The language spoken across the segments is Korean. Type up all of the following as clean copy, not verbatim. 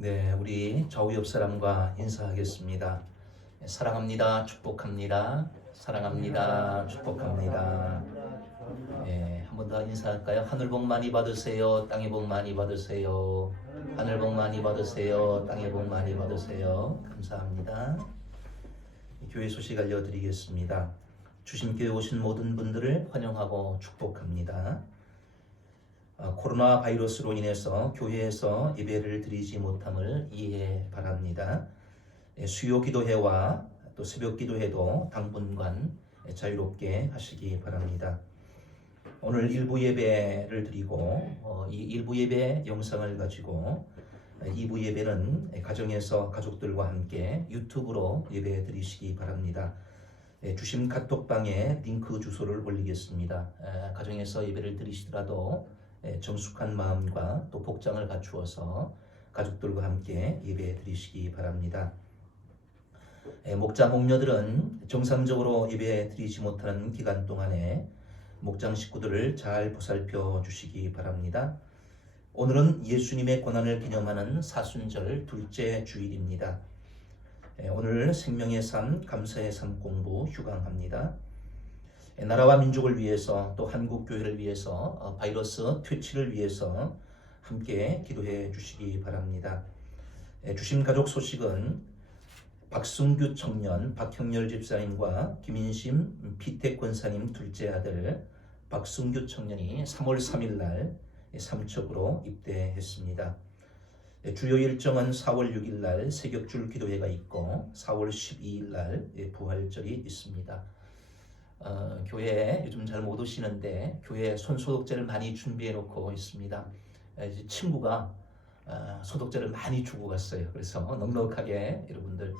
네, 우리 좌우 옆 사람과 인사하겠습니다. 사랑합니다. 축복합니다. 사랑합니다. 축복합니다. 한 번 더 인사할까요? 하늘 복 많이 받으세요. 땅에 복 많이 받으세요. 하늘 복 많이 받으세요. 땅에 복 많이 받으세요. 감사합니다. 교회 소식 알려드리겠습니다. 주심교회 오신 모든 분들을 환영하고 축복합니다. 코로나 바이러스로 인해서 교회에서 예배를 드리지 못함을 이해 바랍니다. 수요 기도회와 또 새벽 기도회도 당분간 자유롭게 하시기 바랍니다. 오늘 일부 예배를 드리고 이 일부 예배 영상을 가지고 2부 예배는 가정에서 가족들과 함께 유튜브로 예배 드리시기 바랍니다. 주심 카톡방에 링크 주소를 올리겠습니다. 가정에서 예배를 드리시더라도 정숙한 마음과 또 복장을 갖추어서 가족들과 함께 예배 드리시기 바랍니다. 목자 목녀들은 정상적으로 예배 드리지 못하는 기간 동안에 목장 식구들을 잘 보살펴 주시기 바랍니다. 오늘은 예수님의 고난을 기념하는 사순절 둘째 주일입니다. 오늘 생명의 삶, 감사의 삶 공부 휴강합니다. 나라와 민족을 위해서 또 한국교회를 위해서 바이러스 퇴치를 위해서 함께 기도해 주시기 바랍니다. 주심 가족 소식은 박승규 청년 박형렬 집사님과 김인심 피택 권사님 둘째 아들 박승규 청년이 3월 3일 날 삼척으로 입대했습니다. 주요 일정은 4월 6일 날 새벽줄 기도회가 있고 4월 12일 날 부활절이 있습니다. 교회에 요즘 잘 못 오시는데 교회 손소독제를 많이 준비해 놓고 있습니다. 이제 친구가 소독제를 많이 주고 갔어요. 그래서 넉넉하게 여러분들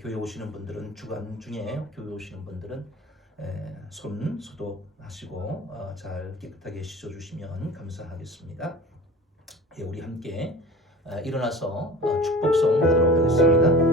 교회 오시는 분들은 주간 중에 교회 오시는 분들은 손 소독하시고 잘 깨끗하게 씻어주시면 감사하겠습니다. 우리 함께 일어나서 축복성 하도록 하겠습니다.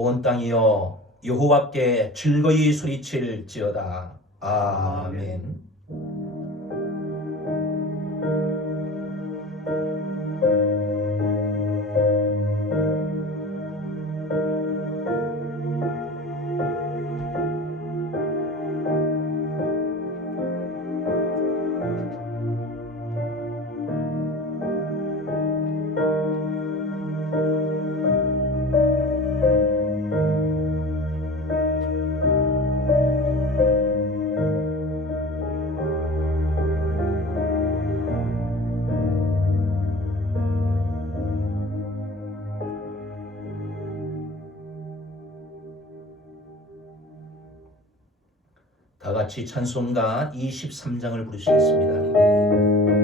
온 땅이여 여호와께 즐거이 소리칠지어다. 아멘. 다 같이 찬송가 23장을 부르시겠습니다.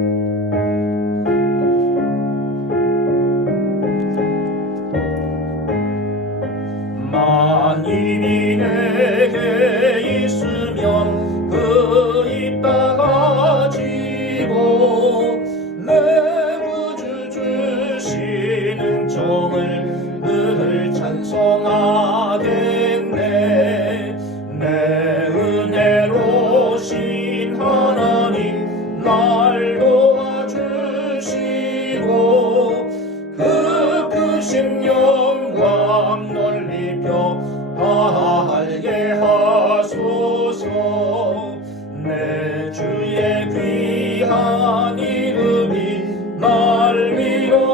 만인이 내게 있으면 그 입 다가지고 내 구주 주시는 종을 늘 찬송하겠네. 내 은혜로신 하나님 날 도와주시고 그 크신 영광 널리 펴알게 하소서. 내 주의 귀한 이름이 날 위로하시고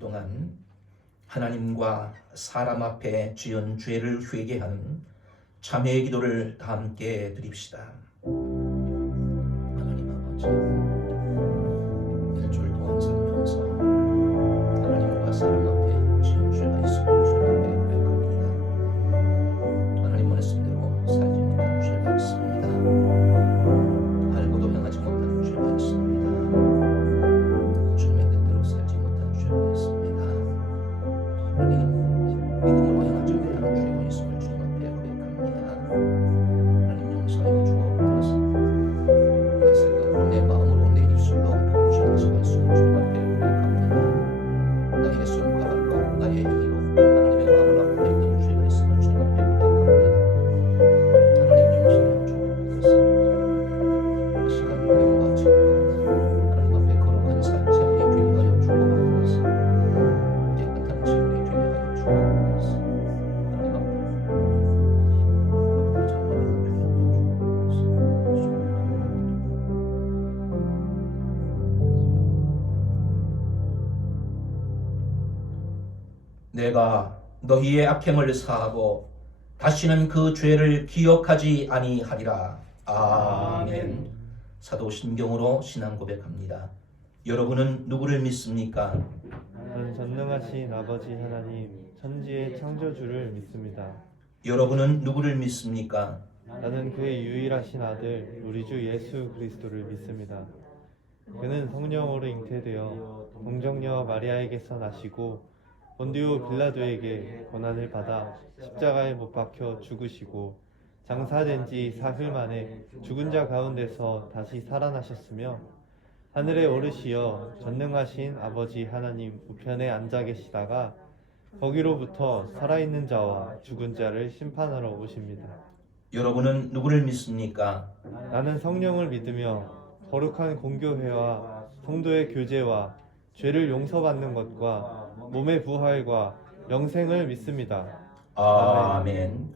동안 하나님과 사람 앞에 지은 죄를 회개하는 참회의 기도를 다 함께 드립시다. 하나님 아버지, 일주일 동안 살면서 하나님과 사람 앞에 지은 죄가 있으면 주님 앞에 고백합니다. 하나님 말씀대로 살지 못한 죄가 있습니다. 알고도 행하지 못한 죄가 있습니다. 주님의 뜻대로 살지 못한 죄가 있습니다. 하나님, 믿음으로 행하지 못한 죄가 있음을 주님 앞에 고백합니다. 하나님 용서하여 주옵소서. 내 생각으로, 내 마음으로, 내 입술로 범죄한 죄가 있음을 주님 앞에 고백합니다. 나의 손가락과 나의 행위로 하나님의 마음을 아프게 했던 죄가 있음을 주님 앞에 고백합니다. 하나님 용서하여 주옵소서. 이 시간 배움과 진로 하나님 앞에 거룩한 산채물이 되게 하여 주옵소서. 깨끗한 채물이 되게 하여 주옵소서. 하나님 앞에 그로부터 찬양이 되게 하여 주옵소서. 내가 너희의 악행을 사하고 다시는 그 죄를 기억하지 아니하리라. 아멘. 사도 신경으로 신앙 고백합니다. 여러분은 누구를 믿습니까? 나는 전능하신 아버지 하나님, 천지의 창조주를 믿습니다. 여러분은 누구를 믿습니까? 나는 그의 유일하신 아들, 우리 주 예수 그리스도를 믿습니다. 그는 성령으로 잉태되어 동정녀 마리아에게서 나시고 본디오 빌라도에게 고난을 받아 십자가에 못 박혀 죽으시고 장사된 지 사흘 만에 죽은 자 가운데서 다시 살아나셨으며 하늘에 오르시어 전능하신 아버지 하나님 우편에 앉아 계시다가 거기로부터 살아있는 자와 죽은 자를 심판하러 오십니다. 여러분은 누구를 믿습니까? 나는 성령을 믿으며 거룩한 공교회와 성도의 교제와 죄를 용서받는 것과 몸의 부활과 영생을 믿습니다. 아멘.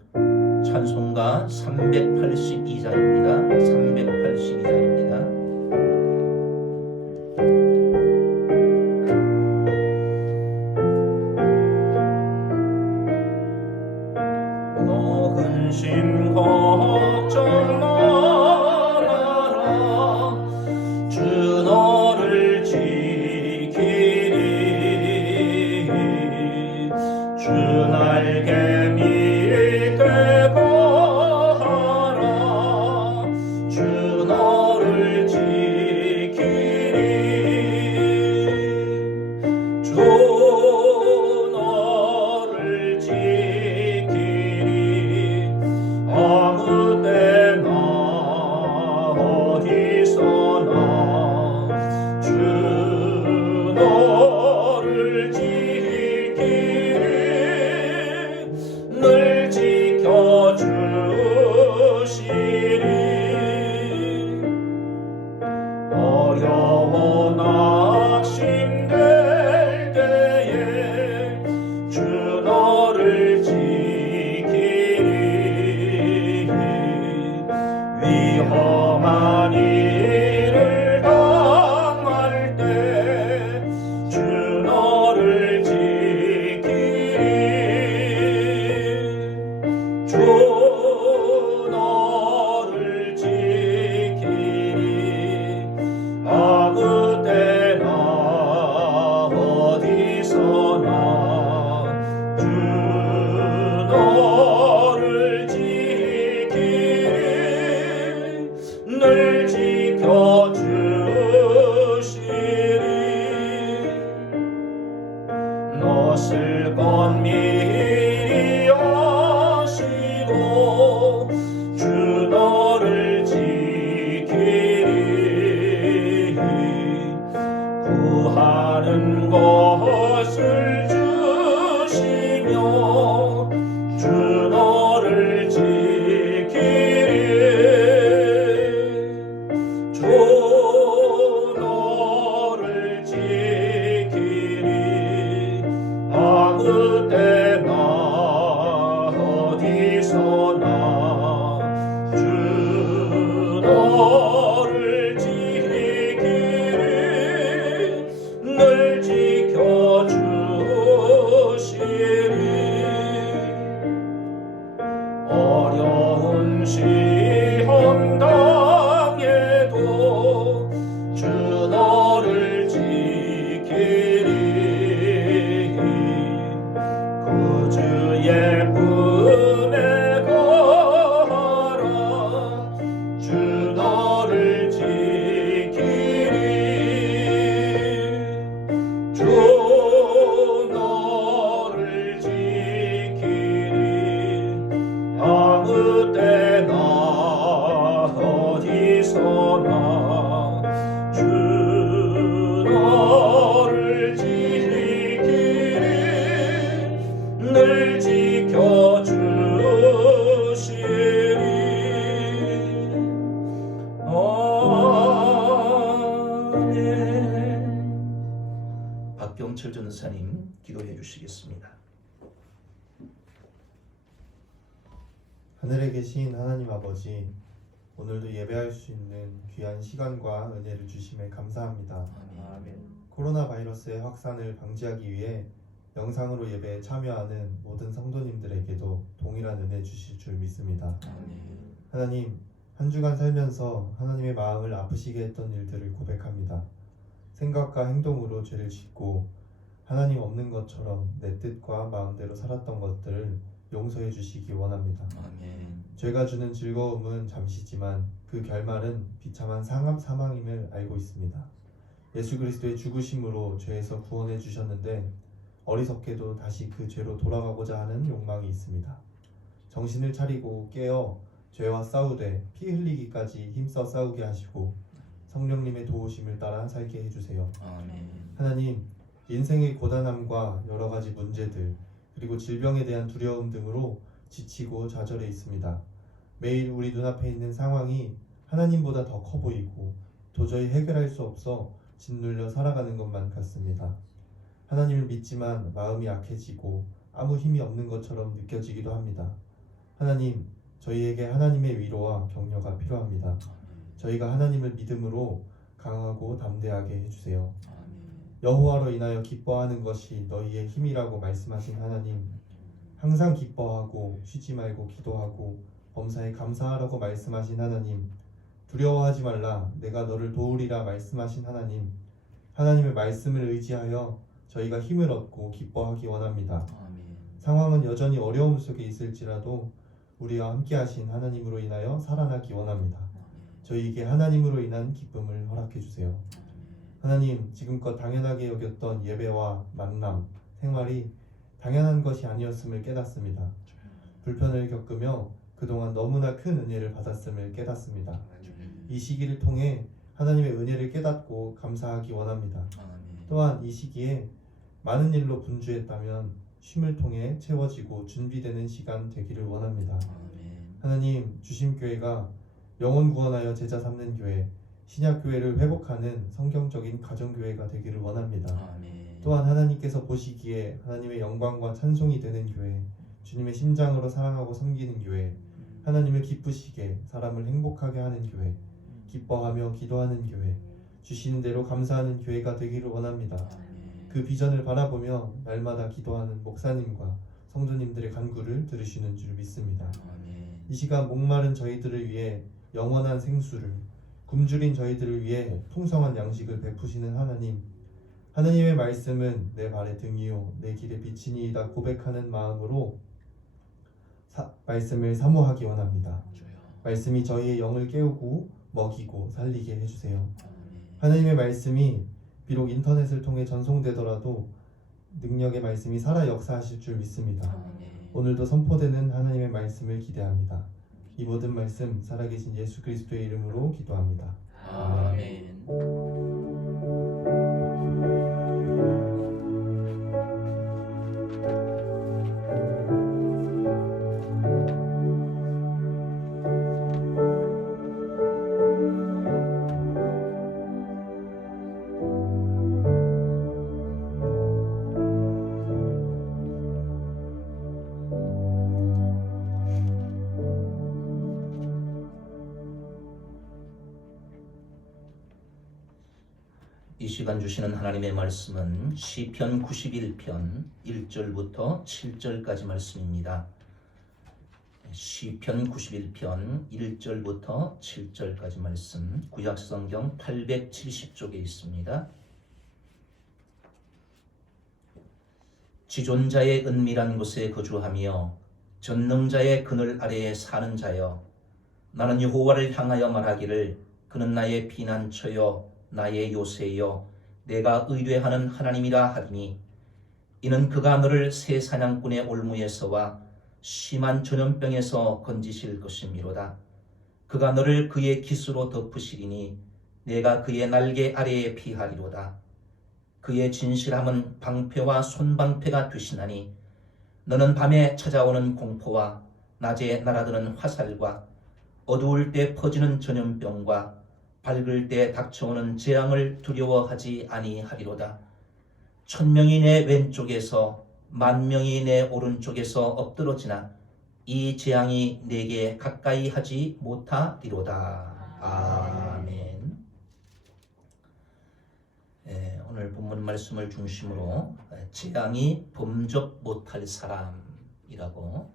찬송가 382장입니다. 382장입니다. 너 근심 걱정 말아라. 주 너를 지키리. 주 날개 밑에 거하라. 주 너를 지키리. 주 너를 지키리. 아무 때나 어디서나 주 너를 지키리. 늘 지켜주시리. 어려워 낙심될 때에 주 너를 지키리. 위험한 일을 당할 때 주 너를 지키리. 주 너를 지키리. 아무 때나 어디서나 주 너를 지키리. 늘 지켜주시리. 너 쓸 것 미리 아시고 주 너를 지키리. 구하는 것을 주시며 주 너를 지키리. 주 너를 지키리. 아무 때나 어디서나 주 너를 지키리. 늘 지켜주 때나 주 너를 지키리 늘 지켜주시리. 아멘. 박경철 전사님 기도해 주시겠습니다. 하늘에 계신 하나님 아버지, 오늘도 예배할 수 있는 귀한 시간과 은혜를 주심에 감사합니다. 아멘. 코로나 바이러스의 확산을 방지하기 위해 영상으로 예배에 참여하는 모든 성도님들에게도 동일한 은혜 주실 줄 믿습니다. 아멘. 하나님, 한 주간 살면서 하나님의 마음을 아프시게 했던 일들을 고백합니다. 생각과 행동으로 죄를 짓고 하나님 없는 것처럼 내 뜻과 마음대로 살았던 것들을 용서해 주시기 원합니다. 아멘. 죄가 주는 즐거움은 잠시지만 그 결말은 비참한 사망임을 알고 있습니다. 예수 그리스도의 죽으심으로 죄에서 구원해 주셨는데 어리석게도 다시 그 죄로 돌아가고자 하는 욕망이 있습니다. 정신을 차리고 깨어 죄와 싸우되 피 흘리기까지 힘써 싸우게 하시고 성령님의 도우심을 따라 살게 해주세요. 아멘. 하나님, 인생의 고단함과 여러 가지 문제들 그리고 질병에 대한 두려움 등으로 지치고 좌절해 있습니다. 매일 우리 눈앞에 있는 상황이 하나님보다 더 커 보이고 도저히 해결할 수 없어 짓눌려 살아가는 것만 같습니다. 하나님을 믿지만 마음이 약해지고 아무 힘이 없는 것처럼 느껴지기도 합니다. 하나님, 저희에게 하나님의 위로와 격려가 필요합니다. 저희가 하나님을 믿음으로 강하고 담대하게 해주세요. 여호와로 인하여 기뻐하는 것이 너희의 힘이라고 말씀하신 하나님, 항상 기뻐하고 쉬지 말고 기도하고 범사에 감사하라고 말씀하신 하나님, 두려워하지 말라 내가 너를 도우리라 말씀하신 하나님, 하나님의 말씀을 의지하여 저희가 힘을 얻고 기뻐하기 원합니다. 상황은 여전히 어려움 속에 있을지라도 우리와 함께 하신 하나님으로 인하여 살아나기 원합니다. 저희에게 하나님으로 인한 기쁨을 허락해 주세요. 하나님, 지금껏 당연하게 여겼던 예배와 만남, 생활이 당연한 것이 아니었음을 깨닫습니다. 불편을 겪으며 그동안 너무나 큰 은혜를 받았음을 깨닫습니다. 이 시기를 통해 하나님의 은혜를 깨닫고 감사하기 원합니다. 또한 이 시기에 많은 일로 분주했다면 쉼을 통해 채워지고 준비되는 시간 되기를 원합니다. 하나님, 주심교회가 영혼 구원하여 제자 삼는 교회, 신약교회를 회복하는 성경적인 가정교회가 되기를 원합니다. 또한 하나님께서 보시기에 하나님의 영광과 찬송이 되는 교회, 주님의 심장으로 사랑하고 섬기는 교회, 하나님을 기쁘시게 사람을 행복하게 하는 교회, 기뻐하며 기도하는 교회, 주시는 대로 감사하는 교회가 되기를 원합니다. 그 비전을 바라보며 날마다 기도하는 목사님과 성도님들의 간구를 들으시는 줄 믿습니다. 이 시간 목마른 저희들을 위해 영원한 생수를, 굶주린 저희들을 위해 풍성한 양식을 베푸시는 하나님, 하나님의 말씀은 내 발의 등이요 내 길의 빛이니이다 고백하는 마음으로 말씀을 사모하기 원합니다. 말씀이 저희의 영을 깨우고 먹이고 살리게 해주세요. 하나님의 말씀이 비록 인터넷을 통해 전송되더라도 능력의 말씀이 살아 역사하실 줄 믿습니다. 오늘도 선포되는 하나님의 말씀을 기대합니다. 이 모든 말씀 살아계신 예수 그리스도의 이름으로 기도합니다. 아멘. 이 시간 주시는 하나님의 말씀은 시편 91편 1절부터 7절까지 말씀입니다. 시편 91편 1절부터 7절까지 말씀, 구약성경 870쪽에 있습니다. 지존자의 은밀한 곳에 거주하며 전능자의 그늘 아래에 사는 자여, 나는 여호와를 향하여 말하기를 그는 나의 피난처요 나의 요새여 내가 의뢰하는 하나님이라 하리니, 이는 그가 너를 새 사냥꾼의 올무에서와 심한 전염병에서 건지실 것이미로다. 그가 너를 그의 깃으로 덮으시리니 내가 그의 날개 아래에 피하리로다. 그의 진실함은 방패와 손방패가 되시나니 너는 밤에 찾아오는 공포와 낮에 날아드는 화살과 어두울 때 퍼지는 전염병과 밝을 때 닥쳐오는 재앙을 두려워하지 아니하리로다. 1000명이 내 왼쪽에서 10,000명이 내 오른쪽에서 엎드러지나 이 재앙이 내게 가까이 하지 못하리로다. 아멘. 오늘 본문 말씀을 중심으로 재앙이 범접 못할 사람이라고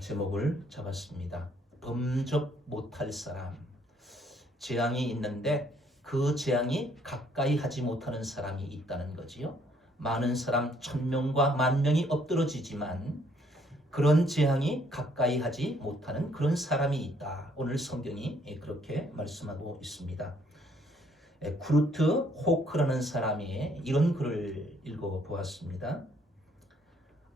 제목을 잡았습니다. 범접 못할 사람. 재앙이 있는데 그 재앙이 가까이 하지 못하는 사람이 있다는 거지요. 많은 사람 1000명과 10,000명이 엎드러지지만 그런 재앙이 가까이 하지 못하는 그런 사람이 있다. 오늘 성경이 그렇게 말씀하고 있습니다. 쿠르트 호크라는 사람이 이런 글을 읽어보았습니다.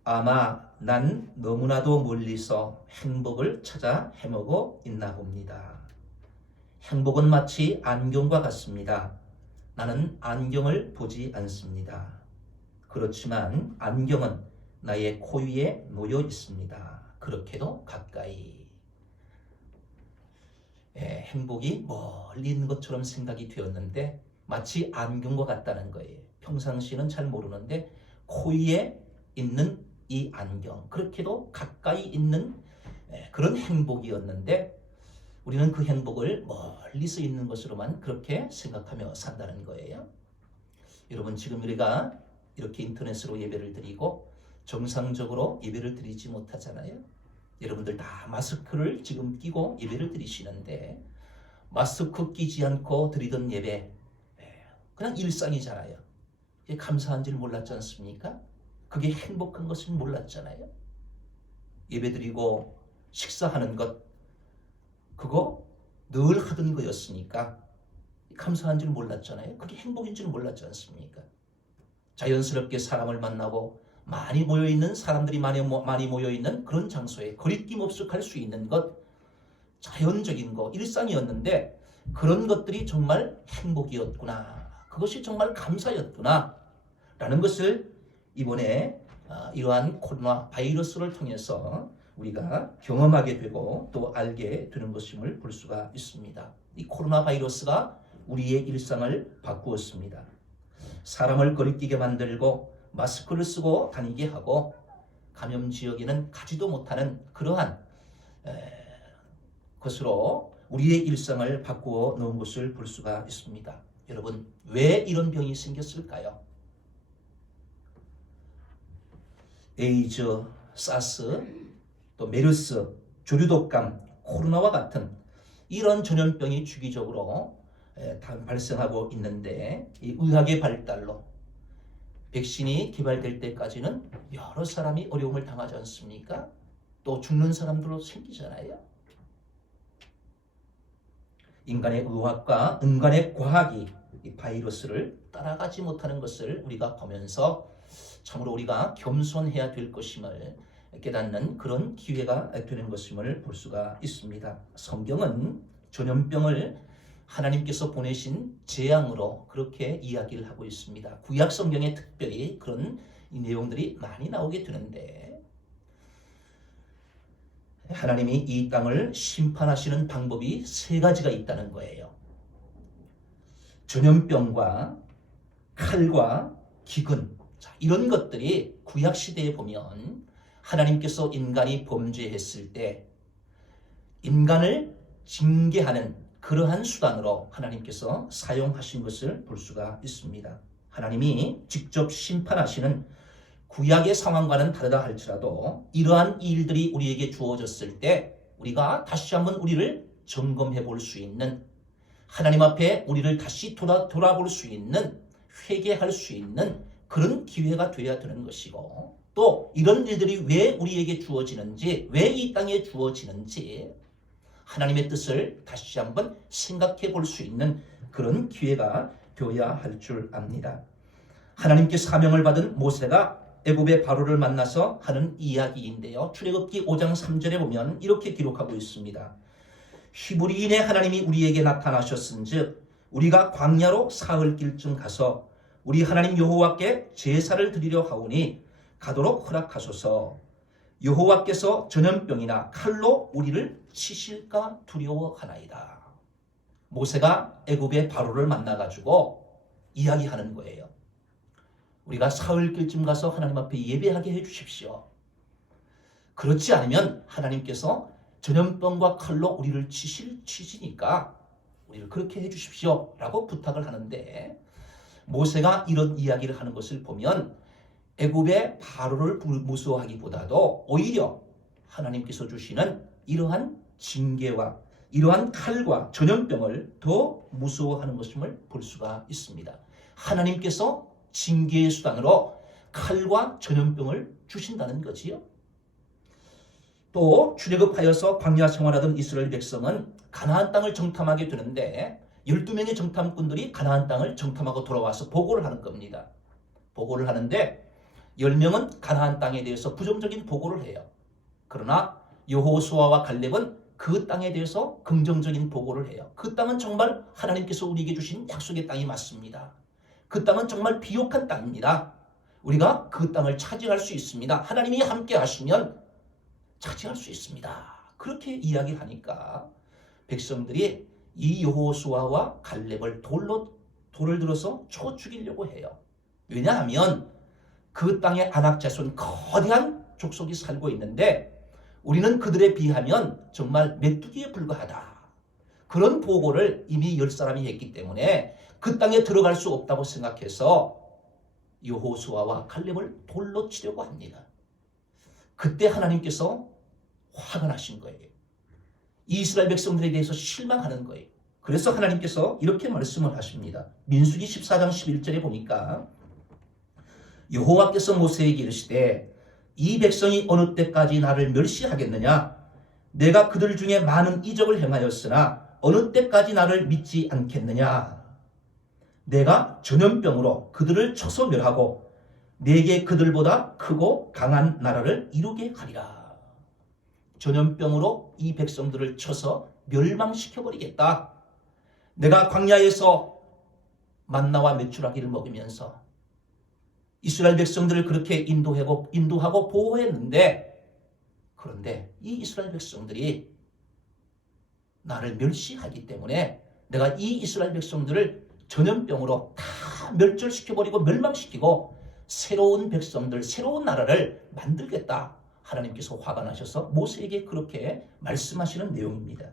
아마 난 너무나도 멀리서 행복을 찾아 헤매고 있나 봅니다. 행복은 마치 안경과 같습니다. 나는 안경을 보지 않습니다. 그렇지만 안경은 나의 코 위에 놓여 있습니다. 그렇게도 가까이. 행복이 멀리 있는 것처럼 생각이 되었는데 마치 안경과 같다는 거예요. 평상시는 잘 모르는데 코 위에 있는 이 안경, 그렇게도 가까이 있는 그런 행복이었는데 우리는 그 행복을 멀리서 있는 것으로만 그렇게 생각하며 산다는 거예요. 여러분, 지금 우리가 이렇게 인터넷으로 예배를 드리고 정상적으로 예배를 드리지 못하잖아요. 여러분들 다 마스크를 지금 끼고 예배를 드리시는데 마스크 끼지 않고 드리던 예배 그냥 일상이잖아요. 그게 감사한 줄 몰랐지 않습니까? 그게 행복한 것을 몰랐잖아요. 예배 드리고 식사하는 것 그거 늘 하던 거였으니까 감사한 줄 몰랐잖아요. 그게 행복인 줄 몰랐지 않습니까? 자연스럽게 사람을 만나고 많이 모여있는 사람들이 많이 모여있는 그런 장소에 거리낌 없이 갈 수 있는 것, 자연적인 거, 일상이었는데 그런 것들이 정말 행복이었구나. 그것이 정말 감사였구나 라는 것을 이번에 이러한 코로나 바이러스를 통해서 우리가 경험하게 되고 또 알게 되는 것임을 볼 수가 있습니다. 이 코로나 바이러스가 우리의 일상을 바꾸었습니다. 사람을 거리끼게 만들고 마스크를 쓰고 다니게 하고 감염 지역에는 가지도 못하는 그러한 것으로 우리의 일상을 바꾸어 놓은 것을 볼 수가 있습니다. 여러분, 왜 이런 병이 생겼을까요? 에이즈, 사스, 또 메르스, 조류독감, 코로나와 같은 이런 전염병이 주기적으로 발생하고 있는데 이 의학의 발달로 백신이 개발될 때까지는 여러 사람이 어려움을 당하지 않습니까? 또 죽는 사람들도 생기잖아요. 인간의 의학과 인간의 과학이 이 바이러스를 따라가지 못하는 것을 우리가 보면서 참으로 우리가 겸손해야 될 것임을 깨닫는 그런 기회가 되는 것임을 볼 수가 있습니다. 성경은 전염병을 하나님께서 보내신 재앙으로 그렇게 이야기를 하고 있습니다. 구약 성경에 특별히 그런 내용들이 많이 나오게 되는데 하나님이 이 땅을 심판하시는 방법이 세 가지가 있다는 거예요. 전염병과 칼과 기근, 이런 것들이 구약 시대에 보면 하나님께서 인간이 범죄했을 때 인간을 징계하는 그러한 수단으로 하나님께서 사용하신 것을 볼 수가 있습니다. 하나님이 직접 심판하시는 구약의 상황과는 다르다 할지라도 이러한 일들이 우리에게 주어졌을 때 우리가 다시 한번 우리를 점검해 볼 수 있는, 하나님 앞에 우리를 다시 돌아볼 수 있는, 회개할 수 있는 그런 기회가 되어야 되는 것이고, 또 이런 일들이 왜 우리에게 주어지는지, 왜 이 땅에 주어지는지 하나님의 뜻을 다시 한번 생각해 볼 수 있는 그런 기회가 되어야 할 줄 압니다. 하나님께 사명을 받은 모세가 애굽의 바로를 만나서 하는 이야기인데요. 출애굽기 5장 3절에 보면 이렇게 기록하고 있습니다. 히브리인의 하나님이 우리에게 나타나셨은즉 우리가 광야로 사흘 길쯤 가서 우리 하나님 여호와께 제사를 드리려 하오니 가도록 허락하소서. 여호와께서 전염병이나 칼로 우리를 치실까 두려워하나이다. 모세가 애굽의 바로를 만나가지고 이야기하는 거예요. 우리가 사흘 길쯤 가서 하나님 앞에 예배하게 해주십시오. 그렇지 않으면 하나님께서 전염병과 칼로 우리를 치시니까 우리를 그렇게 해주십시오 라고 부탁을 하는데, 모세가 이런 이야기를 하는 것을 보면 애굽의 바로를 무서워하기보다도 오히려 하나님께서 주시는 이러한 징계와 이러한 칼과 전염병을 더 무서워하는 것임을 볼 수가 있습니다. 하나님께서 징계의 수단으로 칼과 전염병을 주신다는 거지요. 또 출애굽하여서 광야 생활하던 이스라엘 백성은 가나안 땅을 정탐하게 되는데 12명의 정탐꾼들이 가나안 땅을 정탐하고 돌아와서 보고를 하는 겁니다. 보고를 하는데 10명은 가나안 땅에 대해서 부정적인 보고를 해요. 그러나 여호수아와 갈렙은 그 땅에 대해서 긍정적인 보고를 해요. 그 땅은 정말 하나님께서 우리에게 주신 약속의 땅이 맞습니다. 그 땅은 정말 비옥한 땅입니다. 우리가 그 땅을 차지할 수 있습니다. 하나님이 함께 하시면 차지할 수 있습니다. 그렇게 이야기를 하니까 백성들이 이 여호수아와 갈렙을 돌을 들어서 쳐 죽이려고 해요. 왜냐하면 그 땅에 아낙 자손 거대한 족속이 살고 있는데 우리는 그들에 비하면 정말 메뚜기에 불과하다. 그런 보고를 이미 10사람이 했기 때문에 그 땅에 들어갈 수 없다고 생각해서 여호수아와 갈렙을 돌로 치려고 합니다. 그때 하나님께서 화가 나신 거예요. 이스라엘 백성들에 대해서 실망하는 거예요. 그래서 하나님께서 이렇게 말씀을 하십니다. 민수기 14장 11절에 보니까 여호와께서 모세에게 이르시되 이 백성이 어느 때까지 나를 멸시하겠느냐? 내가 그들 중에 많은 이적을 행하였으나 어느 때까지 나를 믿지 않겠느냐? 내가 전염병으로 그들을 쳐서 멸하고 내게 그들보다 크고 강한 나라를 이루게 하리라. 전염병으로 이 백성들을 쳐서 멸망시켜버리겠다. 내가 광야에서 만나와 메추라기를 먹으면서 이스라엘 백성들을 그렇게 인도하고 보호했는데, 그런데 이 이스라엘 백성들이 나를 멸시하기 때문에 내가 이 이스라엘 백성들을 전염병으로 다 멸절시켜버리고 멸망시키고 새로운 백성들, 새로운 나라를 만들겠다. 하나님께서 화가 나셔서 모세에게 그렇게 말씀하시는 내용입니다.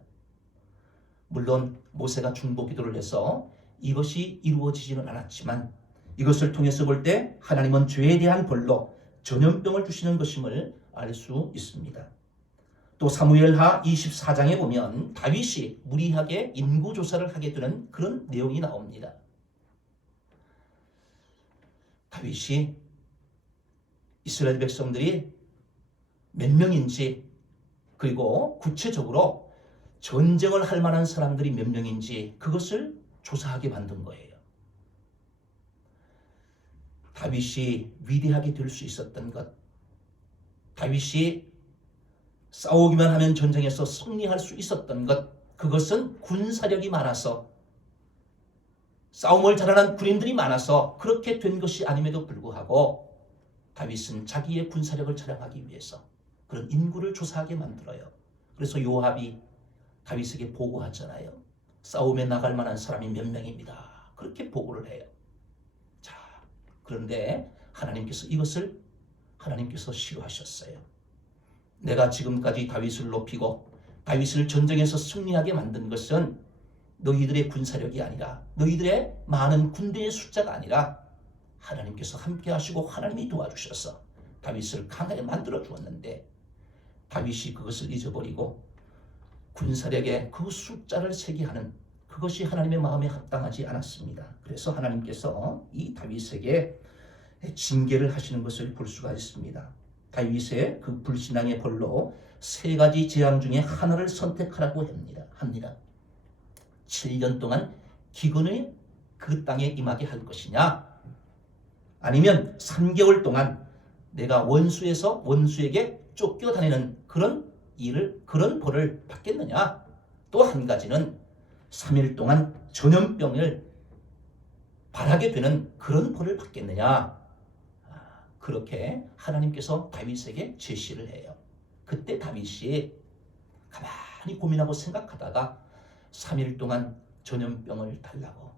물론 모세가 중보기도를 해서 이것이 이루어지지는 않았지만 이것을 통해서 볼 때 하나님은 죄에 대한 벌로 전염병을 주시는 것임을 알 수 있습니다. 또 사무엘하 24장에 보면 다윗이 무리하게 인구조사를 하게 되는 그런 내용이 나옵니다. 다윗이 이스라엘 백성들이 몇 명인지, 그리고 구체적으로 전쟁을 할 만한 사람들이 몇 명인지 그것을 조사하게 만든 거예요. 다윗이 위대하게 될 수 있었던 것, 다윗이 싸우기만 하면 전쟁에서 승리할 수 있었던 것, 그것은 군사력이 많아서, 싸움을 잘하는 군인들이 많아서 그렇게 된 것이 아님에도 불구하고 다윗은 자기의 군사력을 자랑하기 위해서 그런 인구를 조사하게 만들어요. 그래서 요압이 다윗에게 보고하잖아요. 싸움에 나갈 만한 사람이 몇 명입니다. 그렇게 보고를 해요. 자, 그런데 이것을 하나님께서 싫어하셨어요. 내가 지금까지 다윗을 높이고 다윗을 전쟁에서 승리하게 만든 것은 너희들의 군사력이 아니라, 너희들의 많은 군대의 숫자가 아니라 하나님께서 함께 하시고 하나님이 도와주셔서 다윗을 강하게 만들어 주었는데, 다윗이 그것을 잊어버리고 군사력에 그 숫자를 세게 하는 그것이 하나님의 마음에 합당하지 않았습니다. 그래서 하나님께서 이 다윗에게 징계를 하시는 것을 볼 수가 있습니다. 다윗의 그 불신앙의 벌로 3가지 재앙 중에 하나를 선택하라고 합니다. 7년 동안 기근이 그 땅에 임하게 할 것이냐, 아니면 3개월 동안 내가 원수에게 쫓겨다니는 그런 벌을 받겠느냐. 또 한 가지는 3일 동안 전염병을 바라게 되는 그런 벌을 받겠느냐. 그렇게 하나님께서 다윗에게 제시를 해요. 그때 다윗이 가만히 고민하고 생각하다가 3일 동안 전염병을 달라고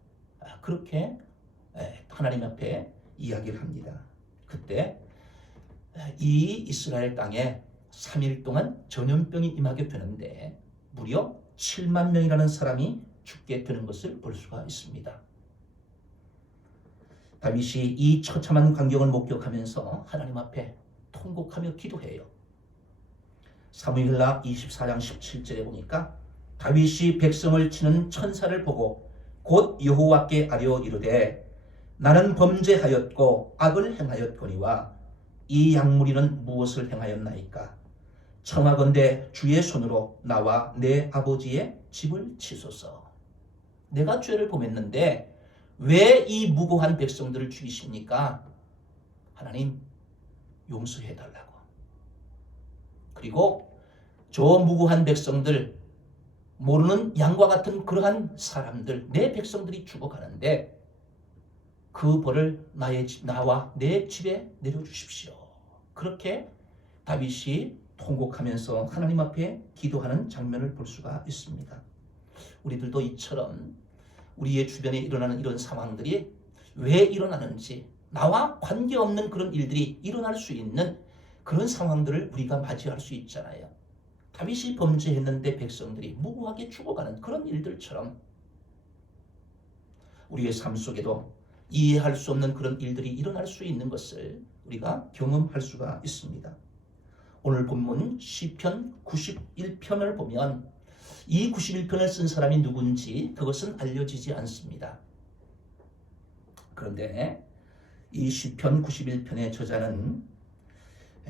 그렇게 하나님 앞에 이야기를 합니다. 그때 이 이스라엘 땅에 3일 동안 전염병이 임하게 되는데 무려 7만 명이라는 사람이 죽게 되는 것을 볼 수가 있습니다. 다윗이 이 처참한 광경을 목격하면서 하나님 앞에 통곡하며 기도해요. 사무엘하 24장 17절에 보니까 다윗이 백성을 치는 천사를 보고 곧 여호와께 아뢰어 이르되 나는 범죄하였고 악을 행하였거니와 이 약무리는 무엇을 행하였나이까? 청하건대 주의 손으로 나와 내 아버지의 집을 치소서. 내가 죄를 범했는데 왜 이 무고한 백성들을 죽이십니까? 하나님 용서해달라고. 그리고 저 무고한 백성들, 모르는 양과 같은 그러한 사람들, 내 백성들이 죽어가는데 그 벌을 나와 내 집에 내려주십시오. 그렇게 다윗이 통곡하면서 하나님 앞에 기도하는 장면을 볼 수가 있습니다. 우리들도 이처럼 우리의 주변에 일어나는 이런 상황들이 왜 일어나는지, 나와 관계없는 그런 일들이 일어날 수 있는 그런 상황들을 우리가 맞이할 수 있잖아요. 다윗이 범죄했는데 백성들이 무고하게 죽어가는 그런 일들처럼 우리의 삶 속에도 이해할 수 없는 그런 일들이 일어날 수 있는 것을 우리가 경험할 수가 있습니다. 오늘 본문 시편 91편을 보면 이 91편을 쓴 사람이 누군지 그것은 알려지지 않습니다. 그런데 이 시편 91편의 저자는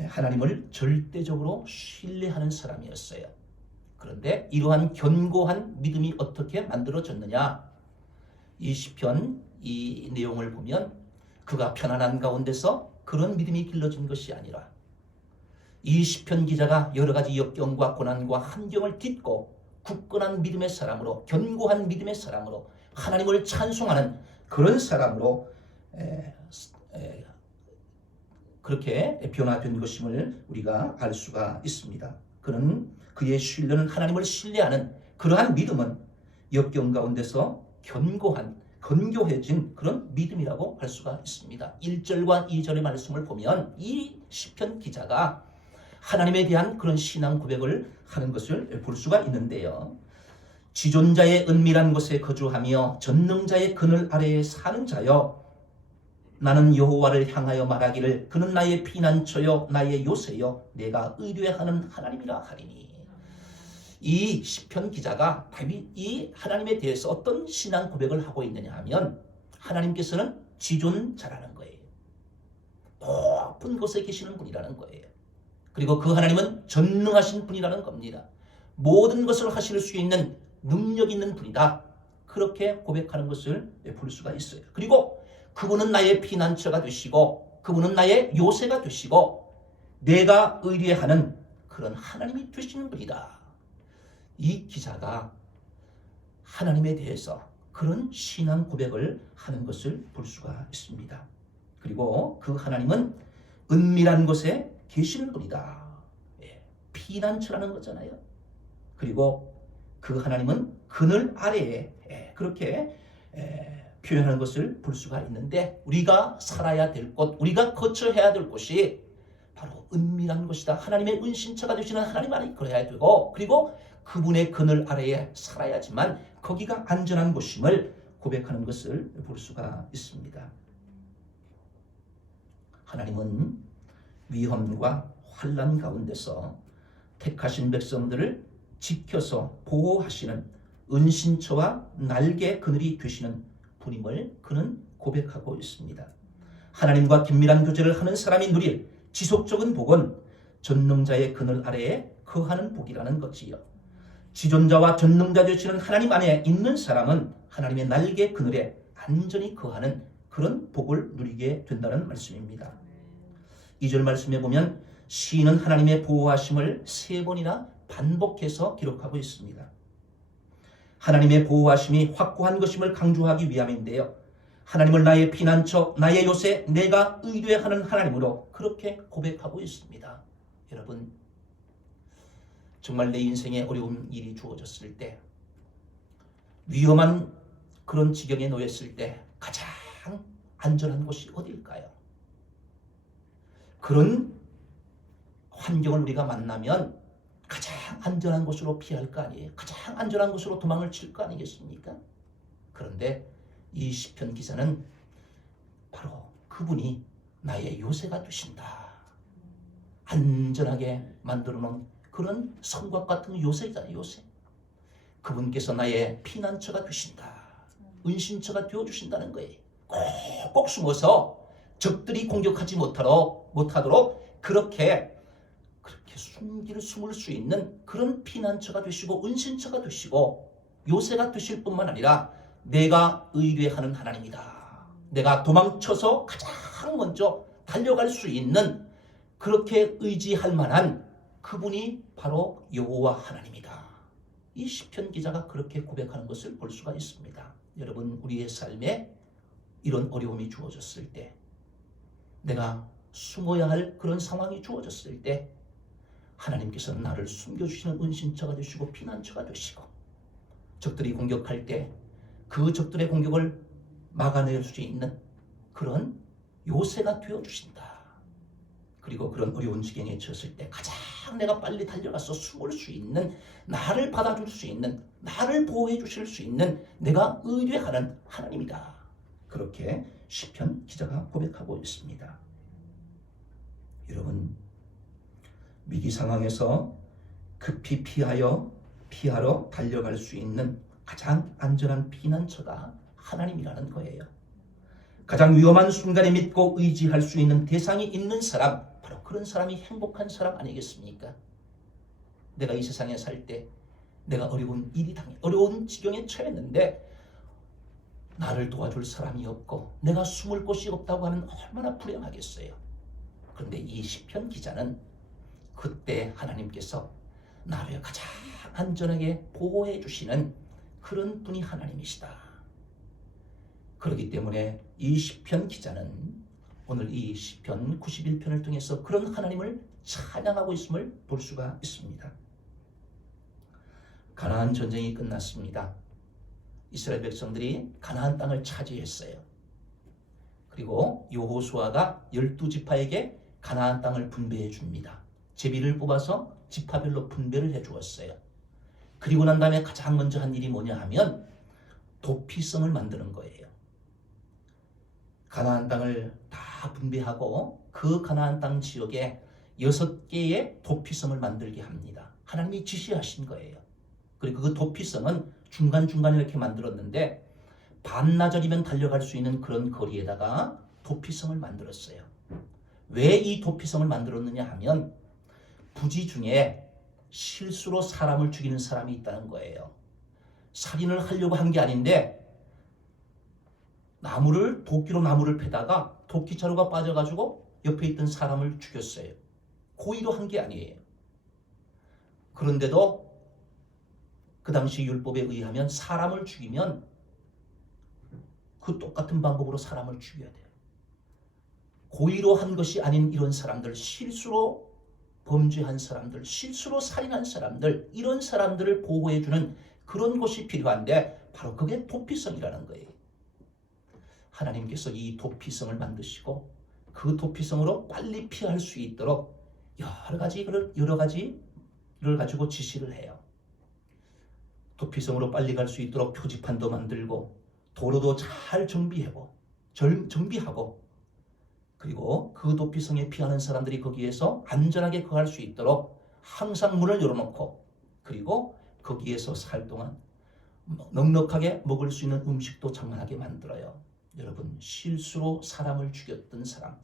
하나님을 절대적으로 신뢰하는 사람이었어요. 그런데 이러한 견고한 믿음이 어떻게 만들어졌느냐? 이 시편 이 내용을 보면 그가 편안한 가운데서 그런 믿음이 길러진 것이 아니라 이 시편 기자가 여러 가지 역경과 고난과 환경을 딛고 굳건한 믿음의 사람으로, 견고한 믿음의 사람으로, 하나님을 찬송하는 그런 사람으로 그렇게 변화된 것임을 우리가 알 수가 있습니다. 그의 신뢰는 하나님을 신뢰하는 그러한 믿음은 역경 가운데서 건교해진 그런 믿음이라고 할 수가 있습니다. 1절과 2절의 말씀을 보면 이 시편 기자가 하나님에 대한 그런 신앙 고백을 하는 것을 볼 수가 있는데요. 지존자의 은밀한 곳에 거주하며 전능자의 그늘 아래에 사는 자여, 나는 여호와를 향하여 말하기를 그는 나의 피난처요 나의 요새요 내가 의뢰하는 하나님이라 하리니. 이 시편 기자가 이 하나님에 대해서 어떤 신앙 고백을 하고 있느냐 하면 하나님께서는 지존자라는 거예요. 높은 곳에 계시는 분이라는 거예요. 그리고 그 하나님은 전능하신 분이라는 겁니다. 모든 것을 하실 수 있는 능력 있는 분이다. 그렇게 고백하는 것을 볼 수가 있어요. 그리고 그분은 나의 피난처가 되시고 그분은 나의 요새가 되시고 내가 의뢰하는 그런 하나님이 되시는 분이다. 이 기자가 하나님에 대해서 그런 신앙 고백을 하는 것을 볼 수가 있습니다. 그리고 그 하나님은 은밀한 곳에 계시는 분이다. 피난처라는 거잖아요. 그리고 그 하나님은 그늘 아래에 그렇게 표현하는 것을 볼 수가 있는데 우리가 살아야 될 곳, 우리가 거처해야 될 곳이 바로 은밀한 곳이다. 하나님의 은신처가 되시는 하나님 안에 걸어야 되고 그리고 그분의 그늘 아래에 살아야지만 거기가 안전한 곳임을 고백하는 것을 볼 수가 있습니다. 하나님은 위험과 환난 가운데서 택하신 백성들을 지켜서 보호하시는 은신처와 날개 그늘이 되시는 분임을 그는 고백하고 있습니다. 하나님과 긴밀한 교제를 하는 사람이 누릴 지속적인 복은 전능자의 그늘 아래에 거하는 복이라는 것이요. 지존자와 전능자 되시는 하나님 안에 있는 사람은 하나님의 날개 그늘에 안전히 거하는 그런 복을 누리게 된다는 말씀입니다. 2절 말씀에 보면 시인은 하나님의 보호하심을 3번이나 반복해서 기록하고 있습니다. 하나님의 보호하심이 확고한 것임을 강조하기 위함인데요. 하나님을 나의 피난처, 나의 요새, 내가 의뢰하는 하나님으로 그렇게 고백하고 있습니다. 여러분, 정말 내 인생에 어려운 일이 주어졌을 때, 위험한 그런 지경에 놓였을 때 가장 안전한 곳이 어디일까요? 그런 환경을 우리가 만나면 가장 안전한 곳으로 피할 거 아니에요? 가장 안전한 곳으로 도망을 칠 거 아니겠습니까? 그런데 이 시편 기자는 바로 그분이 나의 요새가 되신다. 안전하게 만들어 놓은 그런 성곽 같은 요새잖아요. 요새. 그분께서 나의 피난처가 되신다. 은신처가 되어주신다는 거예요. 꼭 숨어서 적들이 공격하지 못하도록 그렇게 숨을 수 있는 그런 피난처가 되시고 은신처가 되시고 요새가 되실 뿐만 아니라 내가 의뢰하는 하나님이다. 내가 도망쳐서 가장 먼저 달려갈 수 있는 그렇게 의지할 만한 그분이 바로 여호와 하나님이다. 이 시편 기자가 그렇게 고백하는 것을 볼 수가 있습니다. 여러분, 우리의 삶에 이런 어려움이 주어졌을 때, 내가 숨어야 할 그런 상황이 주어졌을 때 하나님께서는 나를 숨겨주시는 은신처가 되시고 피난처가 되시고, 적들이 공격할 때 그 적들의 공격을 막아낼 수 있는 그런 요새가 되어주신다. 그리고 그런 어려운 지경에 처했을 때 가장 내가 빨리 달려가서 숨을 수 있는, 나를 받아줄 수 있는, 나를 보호해 주실 수 있는 내가 의뢰하는 하나님이다. 그렇게 시편 기자가 고백하고 있습니다. 여러분, 위기 상황에서 급히 피하러 달려갈 수 있는 가장 안전한 피난처가 하나님이라는 거예요. 가장 위험한 순간에 믿고 의지할 수 있는 대상이 있는 사람, 바로 그런 사람이 행복한 사람 아니겠습니까? 내가 이 세상에 살 때 내가 어려운 지경에 처했는데 나를 도와줄 사람이 없고 내가 숨을 곳이 없다고 하면 얼마나 불행하겠어요. 그런데 이 시편 기자는 그때 하나님께서 나를 가장 안전하게 보호해 주시는 그런 분이 하나님이시다. 그렇기 때문에 이 시편 기자는 오늘 이 시편 91편을 통해서 그런 하나님을 찬양하고 있음을 볼 수가 있습니다. 가나안 전쟁이 끝났습니다. 이스라엘 백성들이 가나안 땅을 차지했어요. 그리고 여호수아가 12지파에게 가나안 땅을 분배해 줍니다. 제비를 뽑아서 지파별로 분배를 해 주었어요. 그리고 난 다음에 가장 먼저 한 일이 뭐냐 하면 도피성을 만드는 거예요. 가나안 땅을 다 분배하고 그 가나안 땅 지역에 6개의 도피성을 만들게 합니다. 하나님이 지시하신 거예요. 그리고 그 도피성은 중간중간에 이렇게 만들었는데 반나절이면 달려갈 수 있는 그런 거리에다가 도피성을 만들었어요. 왜 이 도피성을 만들었느냐 하면 부지 중에 실수로 사람을 죽이는 사람이 있다는 거예요. 살인을 하려고 한 게 아닌데 도끼로 나무를 패다가 도끼자루가 빠져가지고 옆에 있던 사람을 죽였어요. 고의로 한 게 아니에요. 그런데도 그 당시 율법에 의하면 사람을 죽이면 그 똑같은 방법으로 사람을 죽여야 돼요. 고의로 한 것이 아닌 이런 사람들, 실수로 범죄한 사람들, 실수로 살인한 사람들, 이런 사람들을 보호해주는 그런 곳이 필요한데 바로 그게 도피성이라는 거예요. 하나님께서 이 도피성을 만드시고 그 도피성으로 빨리 피할 수 있도록 여러 가지를 가지고 지시를 해요. 도피성으로 빨리 갈 수 있도록 표지판도 만들고 도로도 잘 정비하고 그리고 그 도피성에 피하는 사람들이 거기에서 안전하게 거할 수 있도록 항상 문을 열어놓고 그리고 거기에서 살 동안 넉넉하게 먹을 수 있는 음식도 장만하게 만들어요. 여러분, 실수로 사람을 죽였던 사람,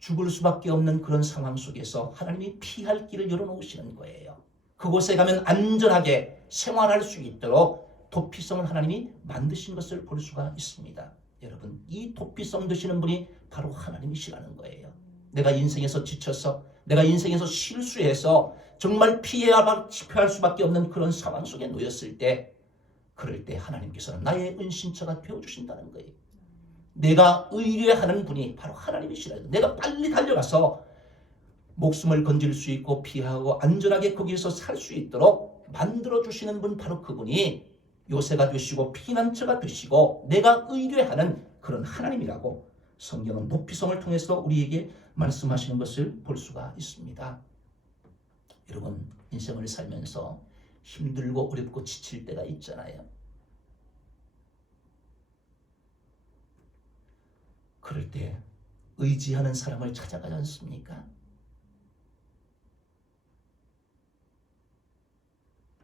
죽을 수밖에 없는 그런 상황 속에서 하나님이 피할 길을 열어놓으시는 거예요. 그곳에 가면 안전하게 생활할 수 있도록 도피성을 하나님이 만드신 것을 볼 수가 있습니다. 여러분, 이 도피성 되시는 분이 바로 하나님이시라는 거예요. 내가 인생에서 지쳐서, 내가 인생에서 실수해서 정말 피할 수밖에 없는 그런 상황 속에 놓였을 때 그럴 때 하나님께서는 나의 은신처가 되어주신다는 거예요. 내가 의뢰하는 분이 바로 하나님이시라. 내가 빨리 달려가서 목숨을 건질 수 있고 피하고 안전하게 거기에서 살 수 있도록 만들어주시는 분, 바로 그분이 요새가 되시고 피난처가 되시고 내가 의뢰하는 그런 하나님이라고 성경은 높이성을 통해서 우리에게 말씀하시는 것을 볼 수가 있습니다. 여러분, 인생을 살면서 힘들고 어렵고 지칠 때가 있잖아요. 그럴 때 의지하는 사람을 찾아가지 않습니까?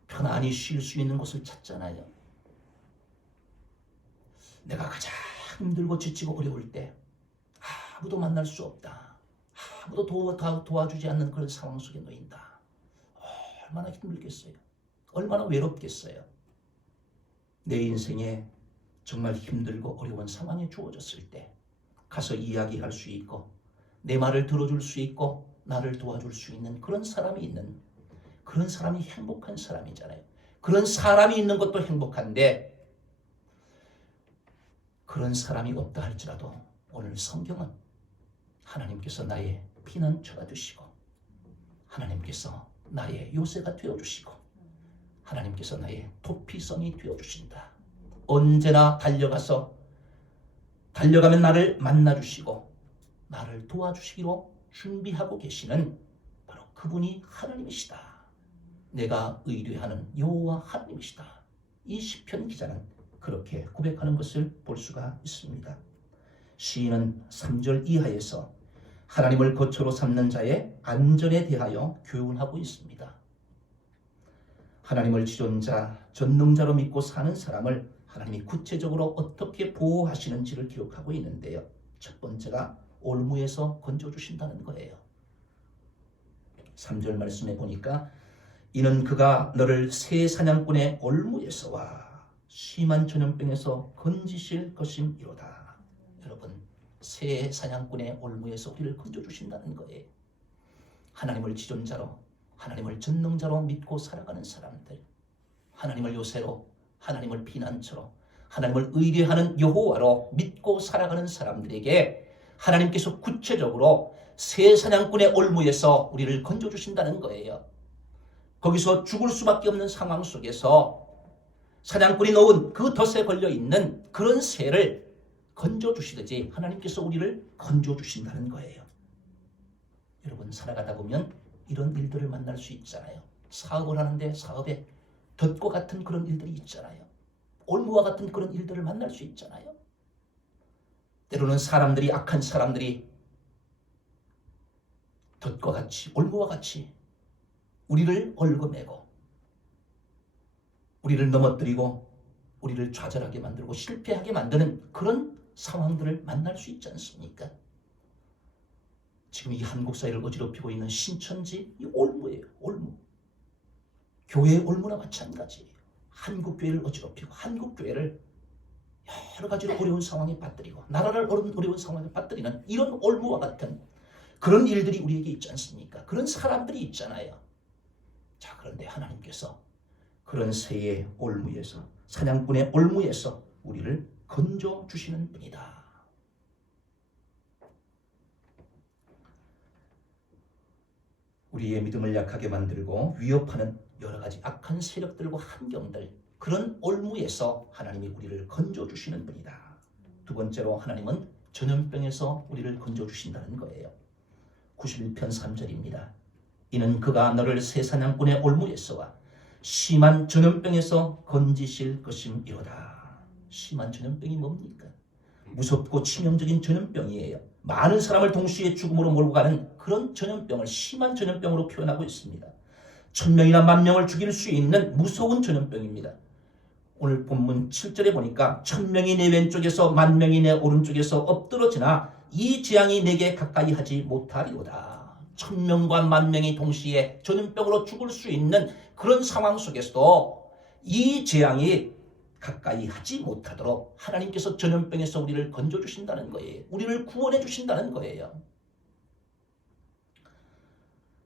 편안히 쉴 수 있는 곳을 찾잖아요. 내가 가장 힘들고 지치고 어려울 때 아무도 만날 수 없다, 아무도 도와주지 않는 그런 상황 속에 놓인다. 얼마나 힘들겠어요. 얼마나 외롭겠어요. 내 인생에 정말 힘들고 어려운 상황에 주어졌을 때 가서 이야기할 수 있고 내 말을 들어줄 수 있고 나를 도와줄 수 있는 그런 사람이 있는, 그런 사람이 행복한 사람이잖아요. 그런 사람이 있는 것도 행복한데 그런 사람이 없다 할지라도 오늘 성경은 하나님께서 나의 피난처가 되시고 하나님께서 나의 요새가 되어주시고 하나님께서 나의 도피성이 되어주신다. 언제나 달려가면 나를 만나주시고 나를 도와주시기로 준비하고 계시는 바로 그분이 하나님이시다. 내가 의뢰하는 여호와 하나님이시다. 이 시편 기자는 그렇게 고백하는 것을 볼 수가 있습니다. 시인은 3절 이하에서 하나님을 거처로 삼는 자의 안전에 대하여 교훈하고 있습니다. 하나님을 지존자, 전능자로 믿고 사는 사람을 하나님이 구체적으로 어떻게 보호하시는지를 기록하고 있는데요. 첫 번째가 올무에서 건져주신다는 거예요. 3절 말씀에 보니까 이는 그가 너를 새 사냥꾼의 올무에서와 심한 전염병에서 건지실 것임이로다. 여러분, 새 사냥꾼의 올무에서 우리를 건져주신다는 거예요. 하나님을 지존자로, 하나님을 전능자로 믿고 살아가는 사람들, 하나님을 요새로, 하나님을 피난처로, 하나님을 의뢰하는 여호와로 믿고 살아가는 사람들에게 하나님께서 구체적으로 새 사냥꾼의 올무에서 우리를 건져주신다는 거예요. 거기서 죽을 수밖에 없는 상황 속에서 사냥꾼이 놓은 그 덫에 걸려있는 그런 새를 건져주시듯이 하나님께서 우리를 건져주신다는 거예요. 여러분, 살아가다 보면 이런 일들을 만날 수 있잖아요. 사업을 하는데 사업에 덫과 같은 그런 일들이 있잖아요. 올무와 같은 그런 일들을 만날 수 있잖아요. 때로는 사람들이, 악한 사람들이 덫과 같이, 올무와 같이 우리를 얽어매고 우리를 넘어뜨리고 우리를 좌절하게 만들고 실패하게 만드는 그런 상황들을 만날 수 있지 않습니까? 지금 이 한국 사회를 어지럽히고 있는 신천지, 이 올무예요. 올무. 교회의 올무나 마찬가지예요. 한국 교회를 어지럽히고 한국 교회를 여러 가지로 어려운 상황에 빠뜨리고 나라를 어려운 상황에 빠뜨리는 이런 올무와 같은 그런 일들이 우리에게 있지 않습니까? 그런 사람들이 있잖아요. 자, 그런데 하나님께서 그런 새의 올무에서, 사냥꾼의 올무에서 우리를 건져주시는 분이다. 우리의 믿음을 약하게 만들고 위협하는 여러 가지 악한 세력들과 환경들, 그런 올무에서 하나님이 우리를 건져주시는 분이다. 두 번째로 하나님은 전염병에서 우리를 건져주신다는 거예요. 91편 3절입니다. 이는 그가 너를 새 사냥꾼의 올무에서와 심한 전염병에서 건지실 것임이로다. 심한 전염병이 뭡니까? 무섭고 치명적인 전염병이에요. 많은 사람을 동시에 죽음으로 몰고 가는 그런 전염병을 심한 전염병으로 표현하고 있습니다. 1000명이나 10,000명을 죽일 수 있는 무서운 전염병입니다. 오늘 본문 7절에 보니까 1000명이 내 왼쪽에서 10,000명이 내 오른쪽에서 엎드러지나 이 재앙이 내게 가까이 하지 못하리로다. 1000명과 10,000명이 동시에 전염병으로 죽을 수 있는 그런 상황 속에서도 이 재앙이 가까이 하지 못하도록 하나님께서 전염병에서 우리를 건져주신다는 거예요. 우리를 구원해 주신다는 거예요.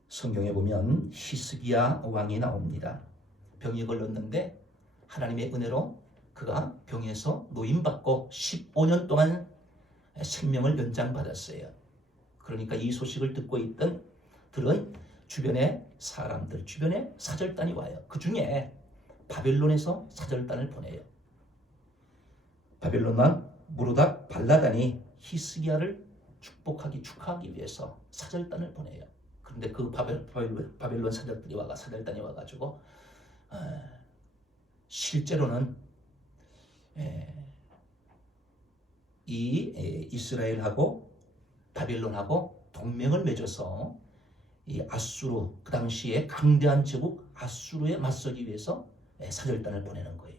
성경에 보면 히스기야 왕이 나옵니다. 병이 걸렸는데 하나님의 은혜로 그가 병에서 노임받고 15년 동안 생명을 연장받았어요. 그러니까 이 소식을 듣고 있던 들은 주변의 사람들, 주변에 사절단이 와요. 그 중에 바벨론에서 사절단을 보내요. 바벨론 왕 무로닥 발라단이 히스기야를 축하하기 위해서 사절단을 보내요. 그런데 그 바벨론 사절단이 와가지고 실제로는 이 이스라엘하고 바벨론하고 동맹을 맺어서 이 아수르, 그 당시에 강대한 제국 아수르에 맞서기 위해서 사절단을 보내는 거예요.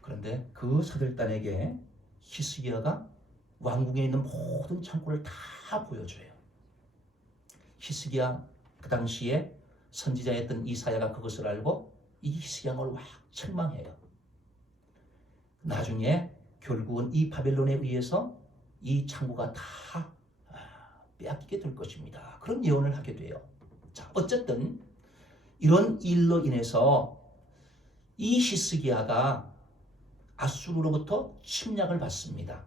그런데 그 사절단에게 히스기야가 왕궁에 있는 모든 창고를 다 보여줘요. 히스기야, 그 당시에 선지자였던 이사야가 그것을 알고 이 히스기야를 막 책망해요. 나중에 결국은 이 바벨론에 의해서 이 창고가 다 빼앗기게 될 것입니다. 그런 예언을 하게 돼요. 자, 어쨌든 이런 일로 인해서 이 히스기야가 아수르로부터 침략을 받습니다.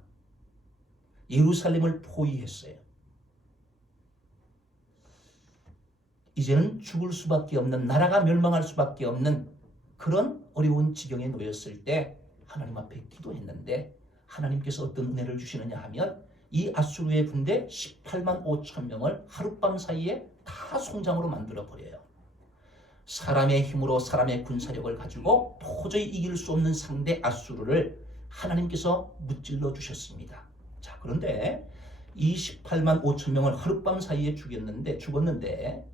예루살렘을 포위했어요. 이제는 죽을 수밖에 없는, 나라가 멸망할 수밖에 없는 그런 어려운 지경에 놓였을 때 하나님 앞에 기도했는데 하나님께서 어떤 은혜를 주시느냐 하면 이 아수르의 군대 18만 5천 명을 하룻밤 사이에 다 송장으로 만들어 버려요. 사람의 힘으로 사람의 군사력을 가지고 도저히 이길 수 없는 상대 아수르를 하나님께서 무찔러 주셨습니다. 자, 그런데 이 18만 5천 명을 하룻밤 사이에 죽었는데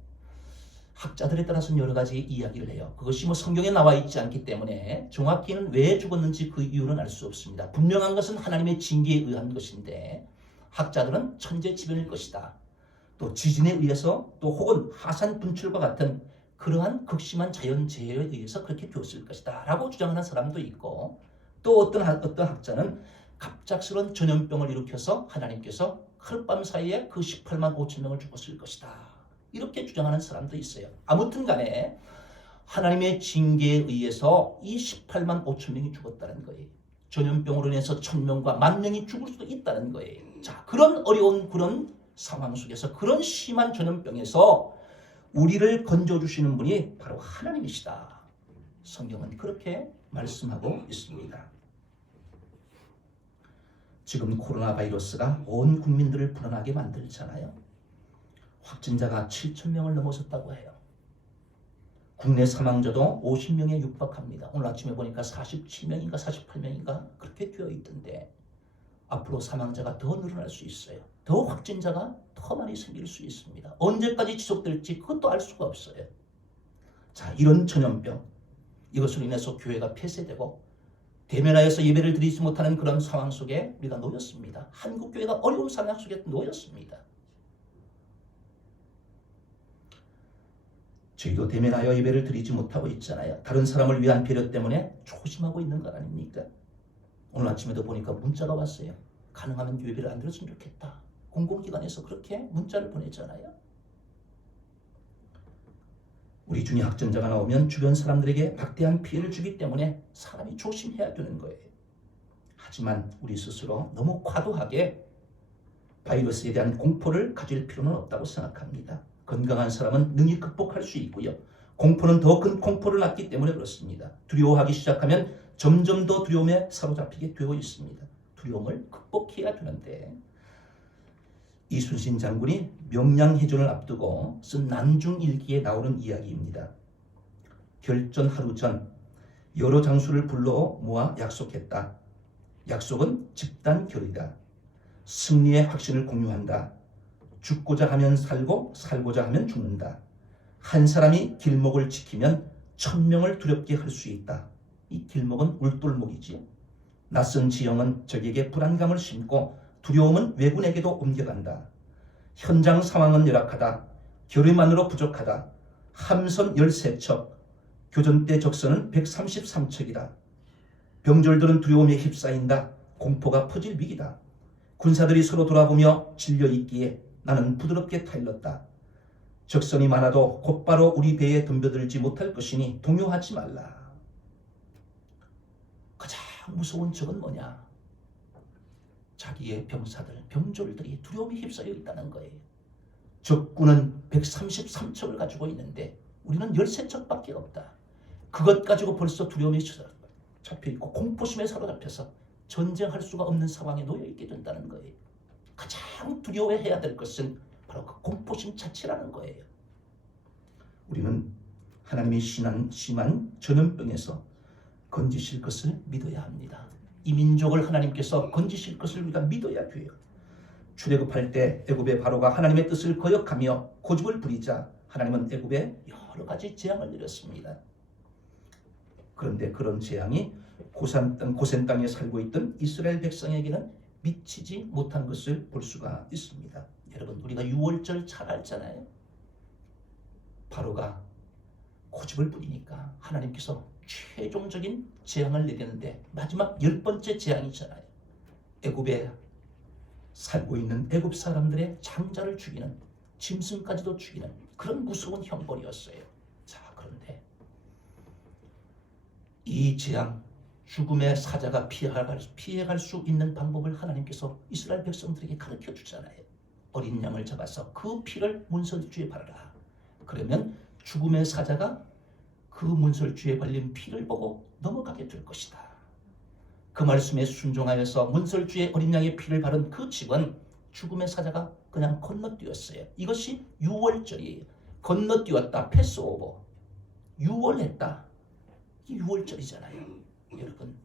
학자들에 따라서는 여러 가지 이야기를 해요. 그것이 성경에 나와 있지 않기 때문에 정확히는 왜 죽었는지 그 이유는 알 수 없습니다. 분명한 것은 하나님의 징계에 의한 것인데 학자들은 천재지변일 것이다. 또 지진에 의해서 또 혹은 하산 분출과 같은 그러한 극심한 자연재해에 의해서 그렇게 되었을 것이다 라고 주장하는 사람도 있고, 또 어떤 학자는 갑작스러운 전염병을 일으켜서 하나님께서 하룻밤 사이에 그 18만 5천 명을 죽었을 것이다 이렇게 주장하는 사람도 있어요. 아무튼 간에 하나님의 징계에 의해서 이 18만 5천 명이 죽었다는 거예요. 전염병으로 인해서 1000명과 10,000명이 죽을 수도 있다는 거예요. 자, 그런 어려운 그런 상황 속에서, 그런 심한 전염병에서 우리를 건져주시는 분이 바로 하나님이시다. 성경은 그렇게 말씀하고 있습니다. 지금 코로나 바이러스가 온 국민들을 불안하게 만들잖아요. 확진자가 7,000명을 넘어섰다고 해요. 국내 사망자도 50명에 육박합니다. 오늘 아침에 보니까 47명인가 48명인가 그렇게 되어 있던데 앞으로 사망자가 더 늘어날 수 있어요. 더 확진자가 더 많이 생길 수 있습니다. 언제까지 지속될지 그것도 알 수가 없어요. 자, 이런 전염병, 이것으로 인해서 교회가 폐쇄되고 대면하여서 예배를 드리지 못하는 그런 상황 속에 우리가 놓였습니다. 한국 교회가 어려운 상황 속에 놓였습니다. 저희도 대면하여 예배를 드리지 못하고 있잖아요. 다른 사람을 위한 배려 때문에 조심하고 있는 것 아닙니까? 오늘 아침에도 보니까 문자가 왔어요. 가능하면 예배를 안 드렸으면 좋겠다. 공공기관에서 그렇게 문자를 보냈잖아요. 우리 중에 확진자가 나오면 주변 사람들에게 막대한 피해를 주기 때문에 사람이 조심해야 되는 거예요. 하지만 우리 스스로 너무 과도하게 바이러스에 대한 공포를 가질 필요는 없다고 생각합니다. 건강한 사람은 능히 극복할 수 있고요. 공포는 더 큰 공포를 낳기 때문에 그렇습니다. 두려워하기 시작하면 점점 더 두려움에 사로잡히게 되어 있습니다. 두려움을 극복해야 되는데 이순신 장군이 명량해전을 앞두고 쓴 난중일기에 나오는 이야기입니다. 결전 하루 전 여러 장수를 불러 모아 약속했다. 약속은 집단 결의다. 승리의 확신을 공유한다. 죽고자 하면 살고 살고자 하면 죽는다. 한 사람이 길목을 지키면 1000명을 두렵게 할 수 있다. 이 길목은 울돌목이지요. 낯선 지형은 적에게 불안감을 심고 두려움은 왜군에게도 옮겨간다. 현장 상황은 열악하다. 결의만으로 부족하다. 함선 13척, 교전대 적선은 133척이다. 병졸들은 두려움에 휩싸인다. 공포가 퍼질 위기다. 군사들이 서로 돌아보며 질려 있기에 나는 부드럽게 타일렀다. 적선이 많아도 곧바로 우리 배에 덤벼들지 못할 것이니 동요하지 말라. 가장 무서운 적은 뭐냐? 자기의 병사들, 병졸들이 두려움에 휩싸여 있다는 거예요. 적군은 133척을 가지고 있는데 우리는 13척밖에 없다. 그것 가지고 벌써 두려움에 잡혀있고 공포심에 사로잡혀서 전쟁할 수가 없는 상황에 놓여있게 된다는 거예요. 가장 두려워해야 될 것은 바로 그 공포심 자체라는 거예요. 우리는 하나님의 심한 전염병에서 건지실 것을 믿어야 합니다. 이 민족을 하나님께서 건지실 것을 우리가 믿어야 돼요. 출애굽할 때 애굽의 바로가 하나님의 뜻을 거역하며 고집을 부리자 하나님은 애굽에 여러 가지 재앙을 내렸습니다. 그런데 그런 재앙이 고센 땅에 살고 있던 이스라엘 백성에게는 미치지 못한 것을 볼 수가 있습니다. 여러분, 우리가 6월절 잘 알잖아요. 바로가 고집을 부리니까 하나님께서 최종적인 재앙을 내리는데 마지막 10번째 재앙이잖아요. 애굽에 살고 있는 애굽 사람들의 장자를 죽이는, 짐승까지도 죽이는 그런 무서운 형벌이었어요. 자, 그런데 이 재앙, 죽음의 사자가 피해갈 수 있는 방법을 하나님께서 이스라엘 백성들에게 가르쳐 주잖아요. 어린 양을 잡아서 그 피를 문설주에 바르라. 그러면 죽음의 사자가 그 문설주에 발린 피를 보고 넘어가게 될 것이다. 그 말씀에 순종하여서 문설주에 어린 양의 피를 바른 그 집은 죽음의 사자가 그냥 건너뛰었어요. 이것이 6월절이에요. 건너뛰었다. 패스오버. 6월 했다. 이 6월절이잖아요. 여러분,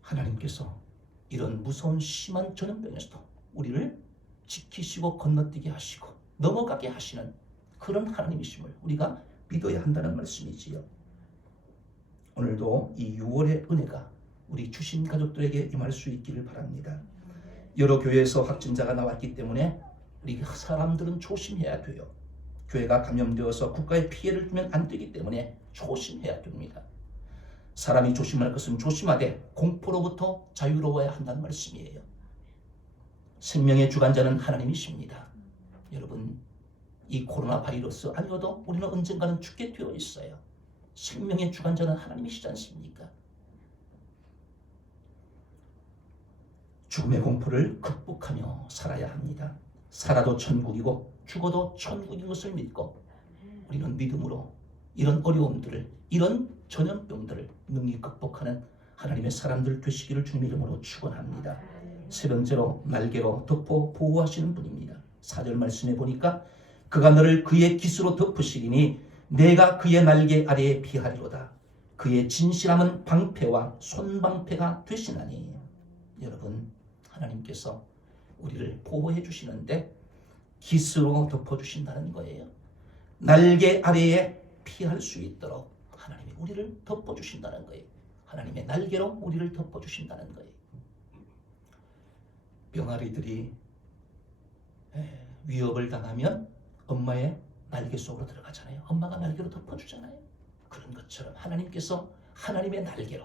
하나님께서 이런 무서운 심한 전염병에서도 우리를 지키시고 건너뛰게 하시고 넘어가게 하시는 그런 하나님이심을 우리가 믿어야 한다는 말씀이지요. 오늘도 이 6월의 은혜가 우리 주신 가족들에게 임할 수 있기를 바랍니다. 여러 교회에서 확진자가 나왔기 때문에 우리 사람들은 조심해야 돼요. 교회가 감염되어서 국가에 피해를 주면 안 되기 때문에 조심해야 됩니다. 사람이 조심할 것은 조심하되 공포로부터 자유로워야 한다는 말씀이에요. 생명의 주관자는 하나님이십니다. 여러분, 이 코로나 바이러스 아니어도 우리는 언젠가는 죽게 되어 있어요. 생명의 주관자는 하나님이시지 않습니까? 죽음의 공포를 극복하며 살아야 합니다. 살아도 천국이고 죽어도 천국인 것을 믿고 우리는 믿음으로 이런 어려움들을, 이런 전염병들을 능히 극복하는 하나님의 사람들 되시기를 주님의 이름으로 축원합니다. 세 번째로 날개로 덮어 보호하시는 분입니다. 4절 말씀에 보니까 그가 너를 그의 깃으로 덮으시리니 내가 그의 날개 아래에 피하리로다. 그의 진실함은 방패와 손방패가 되시나니. 여러분, 하나님께서 우리를 보호해 주시는데 깃으로 덮어주신다는 거예요. 날개 아래에 피할 수 있도록 하나님이 우리를 덮어주신다는 거예요. 하나님의 날개로 우리를 덮어주신다는 거예요. 병아리들이 위협을 당하면 엄마의 날개 속으로 들어가잖아요. 엄마가 날개로 덮어주잖아요. 그런 것처럼 하나님께서 하나님의 날개로,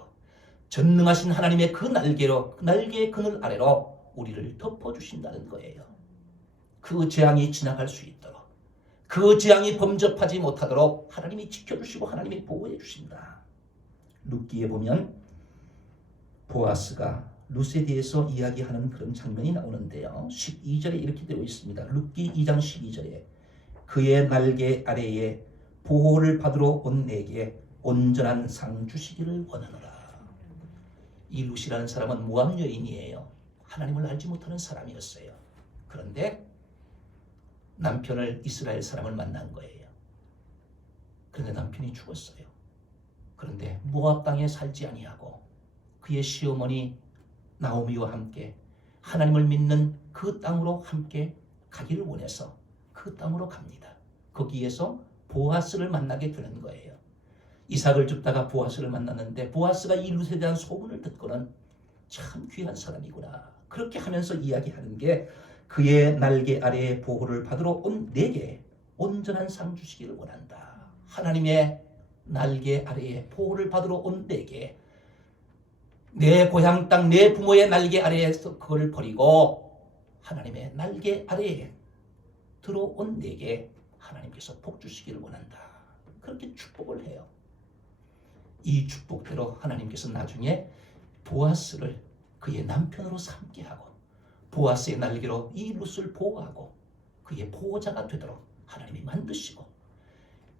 전능하신 하나님의 그 날개로, 날개의 그늘 아래로 우리를 덮어주신다는 거예요. 그 재앙이 지나갈 수 있도록, 그 재앙이 범접하지 못하도록 하나님이 지켜주시고 하나님이 보호해 주신다. 룻기에 보면 보아스가 룻에 대해서 이야기하는 그런 장면이 나오는데요. 12절에 이렇게 되어 있습니다. 룻기 2장 12절에 그의 날개 아래에 보호를 받으러 온 내게 온전한 상 주시기를 원하노라. 이 룻이라는 사람은 모압 여인이에요. 하나님을 알지 못하는 사람이었어요. 그런데 남편을 이스라엘 사람을 만난 거예요. 그런데 남편이 죽었어요. 그런데 모압 땅에 살지 아니하고 그의 시어머니 나오미와 함께 하나님을 믿는 그 땅으로 함께 가기를 원해서 그 땅으로 갑니다. 거기에서 보아스를 만나게 되는 거예요. 이삭을 줍다가 보아스를 만났는데 보아스가 이 룻에 대한 소문을 듣고는 참 귀한 사람이구나. 그렇게 하면서 이야기하는 게 그의 날개 아래에 보호를 받으러 온 내게 온전한 상 주시기를 원한다. 하나님의 날개 아래에 보호를 받으러 온 내게 내 고향 땅, 내 부모의 날개 아래에서 그걸 버리고 하나님의 날개 아래에 들어온 내게 하나님께서 복 주시기를 원한다. 그렇게 축복을 해요. 이 축복대로 하나님께서 나중에 보아스를 그의 남편으로 삼게 하고 보아스의 날개로 이 룻을 보호하고 그의 보호자가 되도록 하나님이 만드시고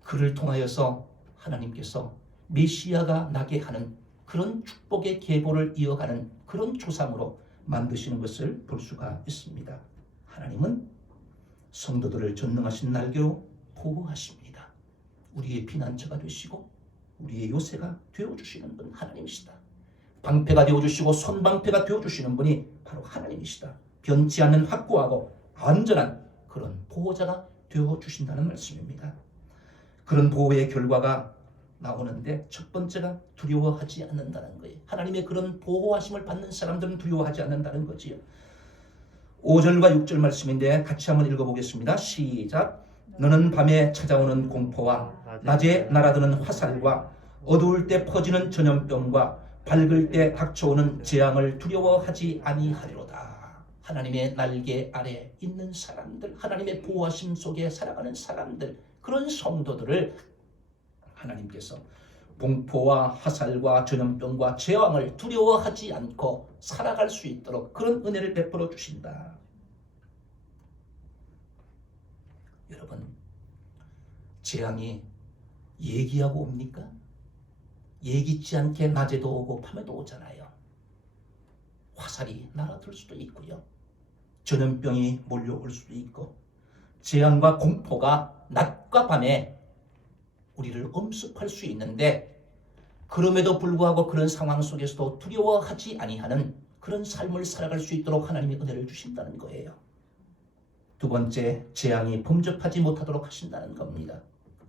그를 통하여서 하나님께서 메시아가 나게 하는 그런 축복의 계보를 이어가는 그런 조상으로 만드시는 것을 볼 수가 있습니다. 하나님은 성도들을 전능하신 날개로 보호하십니다. 우리의 피난처가 되시고 우리의 요새가 되어주시는 분 하나님이시다. 방패가 되어주시고 손방패가 되어주시는 분이 바로 하나님이시다. 변치 않는 확고하고 안전한 그런 보호자가 되어주신다는 말씀입니다. 그런 보호의 결과가 나오는데 첫 번째가 두려워하지 않는다는 거예요. 하나님의 그런 보호하심을 받는 사람들은 두려워하지 않는다는 거지요. 5절과 6절 말씀인데 같이 한번 읽어보겠습니다. 시작. 너는 밤에 찾아오는 공포와 낮에 날아드는 화살과 어두울 때 퍼지는 전염병과 밝을 때 닥쳐오는 재앙을 두려워하지 아니하리로다. 하나님의 날개 아래 있는 사람들, 하나님의 보호하심 속에 살아가는 사람들, 그런 성도들을 하나님께서 공포와 화살과 전염병과 재앙을 두려워하지 않고 살아갈 수 있도록 그런 은혜를 베풀어 주신다. 여러분, 재앙이 얘기하고 옵니까? 예기치 않게 낮에도 오고 밤에도 오잖아요. 화살이 날아들 수도 있고요. 전염병이 몰려올 수도 있고 재앙과 공포가 낮과 밤에 우리를 엄습할 수 있는데 그럼에도 불구하고 그런 상황 속에서도 두려워하지 아니하는 그런 삶을 살아갈 수 있도록 하나님이 은혜를 주신다는 거예요. 두 번째, 재앙이 범접하지 못하도록 하신다는 겁니다.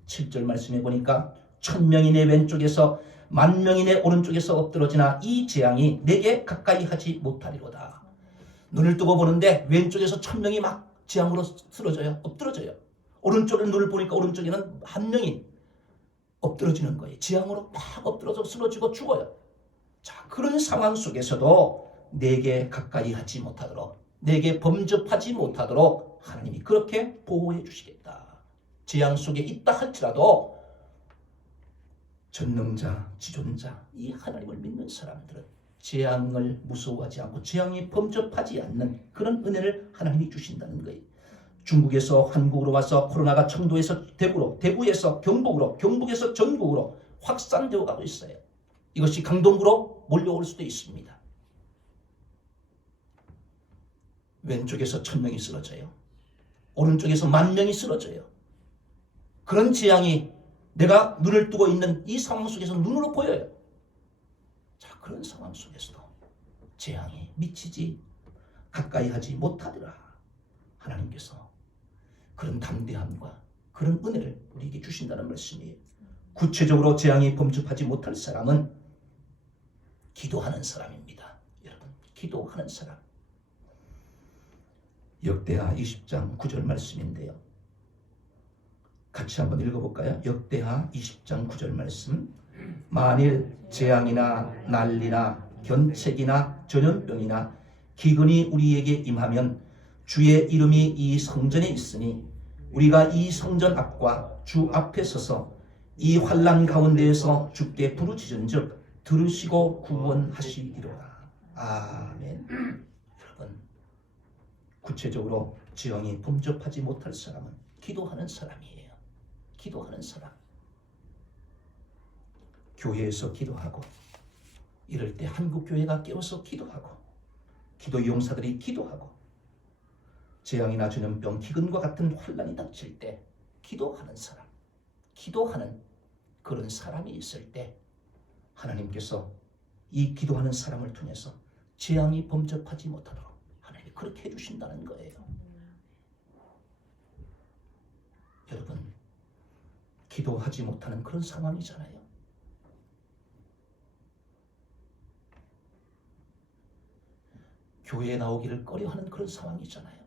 7절 말씀해 보니까 1000명이 내 왼쪽에서 10,000명이 내 오른쪽에서 엎드러지나 이 재앙이 내게 가까이 하지 못하리로다. 눈을 뜨고 보는데 왼쪽에서 1000명이 막 재앙으로 쓰러져요. 엎드러져요. 오른쪽에 눈을 보니까 오른쪽에는 1명이 엎드러지는 거예요. 재앙으로 막 엎드러져 쓰러지고 죽어요. 자, 그런 상황 속에서도 내게 가까이 하지 못하도록, 내게 범접하지 못하도록 하나님이 그렇게 보호해 주시겠다. 재앙 속에 있다 할지라도 전능자, 지존자, 이 하나님을 믿는 사람들은 재앙을 무서워하지 않고 재앙이 범접하지 않는 그런 은혜를 하나님이 주신다는 거예요. 중국에서 한국으로 와서 코로나가 청도에서 대구로, 대구에서 경북으로, 경북에서 전국으로 확산되어 가고 있어요. 이것이 강동구로 몰려올 수도 있습니다. 왼쪽에서 1000명이 쓰러져요. 오른쪽에서 10,000명이 쓰러져요. 그런 재앙이 내가 눈을 뜨고 있는 이 상황 속에서 눈으로 보여요. 자, 그런 상황 속에서도 재앙이 미치지 가까이 하지 못하더라. 하나님께서 그런 담대함과 그런 은혜를 우리에게 주신다는 말씀이에요. 구체적으로 재앙이 범접하지 못할 사람은 기도하는 사람입니다. 여러분, 기도하는 사람. 역대하 20장 9절 말씀인데요. 같이 한번 읽어볼까요? 역대하 20장 9절 말씀. 만일 재앙이나 난리나 견책이나 전염병이나 기근이 우리에게 임하면 주의 이름이 이 성전에 있으니 우리가 이 성전 앞과 주 앞에 서서 이 환난 가운데에서 주께 부르짖은즉 들으시고 구원하시리로다. 아멘. 여러분, 구체적으로 재앙이 범접하지 못할 사람은 기도하는 사람이에요. 기도하는 사람. 교회에서 기도하고 이럴 때 한국교회가 깨어서 기도하고 기도 용사들이 기도하고 재앙이나 전염병, 기근과 같은 환난이 닥칠 때 기도하는 사람, 기도하는 그런 사람이 있을 때 하나님께서 이 기도하는 사람을 통해서 재앙이 범접하지 못하도록 하나님이 그렇게 해주신다는 거예요. 여러분, 기도하지 못하는 그런 상황이잖아요. 교회에 나오기를 꺼려하는 그런 상황이잖아요.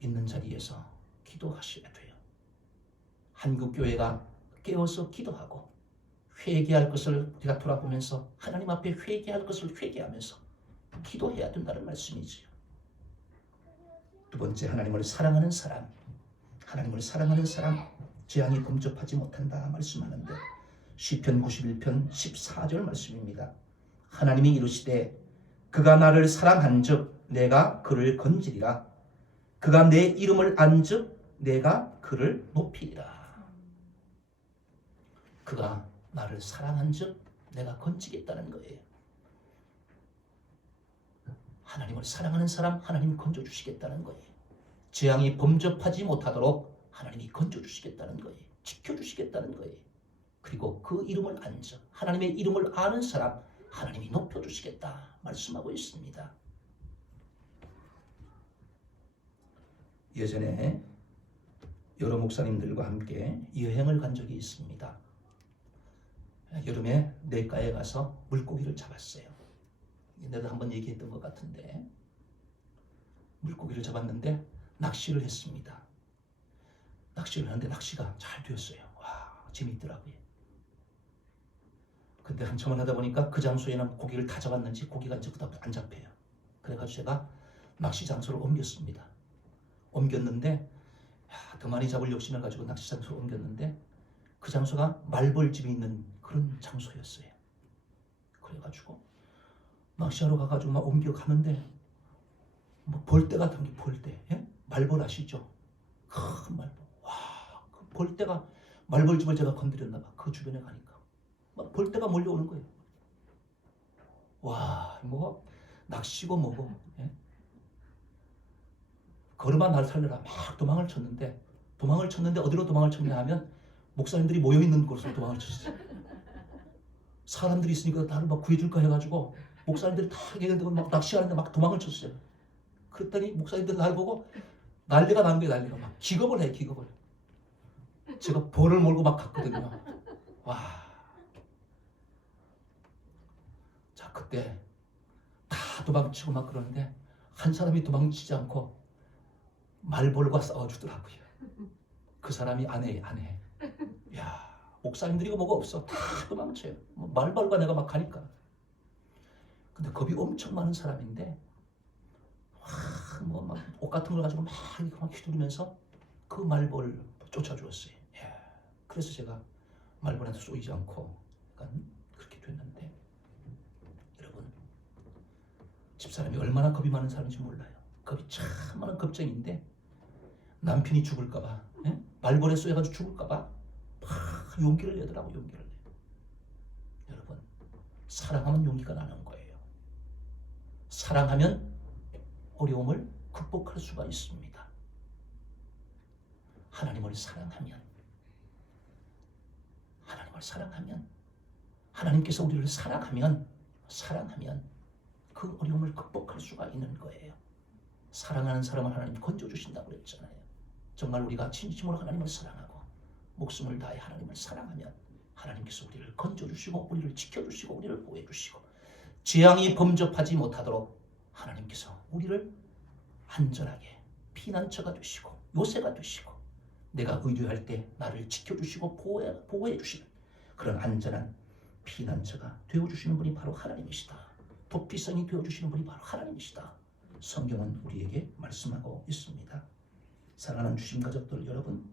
있는 자리에서 기도하셔야 돼요. 한국교회가 깨어서 기도하고 회개할 것을 우리가 돌아보면서 하나님 앞에 회개할 것을 회개하면서 기도해야 된다는 말씀이지요. 두 번째, 하나님을 사랑하는 사람. 하나님을 사랑하는 사람 재앙이 범접하지 못한다 말씀하는데 시편 91편 14절 말씀입니다. 하나님이 이르시되 그가 나를 사랑한즉 내가 그를 건지리라. 그가 내 이름을 안즉 내가 그를 높이리라. 그가 나를 사랑한즉 내가 건지겠다는 거예요. 하나님을 사랑하는 사람 하나님이 건져주시겠다는 거예요. 재앙이 범접하지 못하도록 하나님이 건져주시겠다는 거예요. 지켜주시겠다는 거예요. 그리고 그 이름을 안즉 하나님의 이름을 아는 사람 하나님이 높여주시겠다 말씀하고 있습니다. 예전에 여러 목사님들과 함께 여행을 간 적이 있습니다. 여름에 냇가에 가서 물고기를 잡았어요. 내가 한번 얘기했던 것 같은데 물고기를 잡았는데 낚시를 했습니다. 낚시를 하는데 낚시가 잘 되었어요. 와, 재미있더라고요. 근데 한참을 하다 보니까 그 장소에는 고기를 다 잡았는지 고기가 이제 그다음부터 안 잡혀요. 그래가지고 제가 낚시 장소를 옮겼습니다. 옮겼는데 더 많이 잡을 욕심을 가지고 낚시 장소를 옮겼는데 그 장소가 말벌집이 있는 그런 장소였어요. 그래가지고 낚시하러 가가지고 막 옮겨가는데 뭐 벌떼 같은 게 벌떼, 예? 말벌 아시죠? 큰 말벌. 와, 그 벌떼가 말벌집을 제가 건드렸나 봐. 그 주변에 가니까 막 벌떼가 몰려오는 거예요. 와, 뭐 낚시고 뭐고, 예? 걸음아 날 살려라 막 도망을 쳤는데 어디로 도망을 쳤냐 하면 목사님들이 모여있는 곳으로 도망을 쳤어요. 사람들이 있으니까 나를 막 구해줄까 해가지고 목사님들이 다 얘기하는데 막 낚시하는데 막 도망을 쳤어요. 그랬더니 목사님들 날 보고 난리가 난 거예요. 난리가 막 기겁을 해. 기겁을. 제가 벌을 몰고 막 갔거든요. 와. 자, 그때 다 도망치고 막 그러는데 한 사람이 도망치지 않고 말벌과 싸워주더라고요. 그 사람이 아내. 야, 목사님들이고 뭐가 없어. 다 도망쳐요. 뭐 말벌과 내가 막 가니까. 근데 겁이 엄청 많은 사람인데 뭐 막 옷 같은 걸 가지고 막 휘두르면서 그 말벌을 쫓아주었어요. 야, 그래서 제가 말벌한테 쏘이지 않고 약간 그렇게 됐는데 여러분 집사람이 얼마나 겁이 많은 사람인지 몰라요. 겁이 참 많은 겁쟁인데 남편이 죽을까봐, 예? 말벌에 쏘여가지고 죽을까봐 막 용기를 내더라고. 용기를 내. 여러분 사랑하면 용기가 나는 거예요. 사랑하면 어려움을 극복할 수가 있습니다. 하나님을 사랑하면 하나님께서 우리를 사랑하면 그 어려움을 극복할 수가 있는 거예요. 사랑하는 사람을 하나님 건져주신다고 그랬잖아요. 정말 우리가 진심으로 하나님을 사랑하고 목숨을 다해 하나님을 사랑하면 하나님께서 우리를 건져주시고 우리를 지켜주시고 우리를 보호해주시고 재앙이 범접하지 못하도록 하나님께서 우리를 안전하게 피난처가 되시고 요새가 되시고 내가 의뢰할 때 나를 지켜주시고 보호해주시는 그런 안전한 피난처가 되어주시는 분이 바로 하나님이시다. 도피성이 되어주시는 분이 바로 하나님이시다. 성경은 우리에게 말씀하고 있습니다. 사랑하는 주심 가족들 여러분,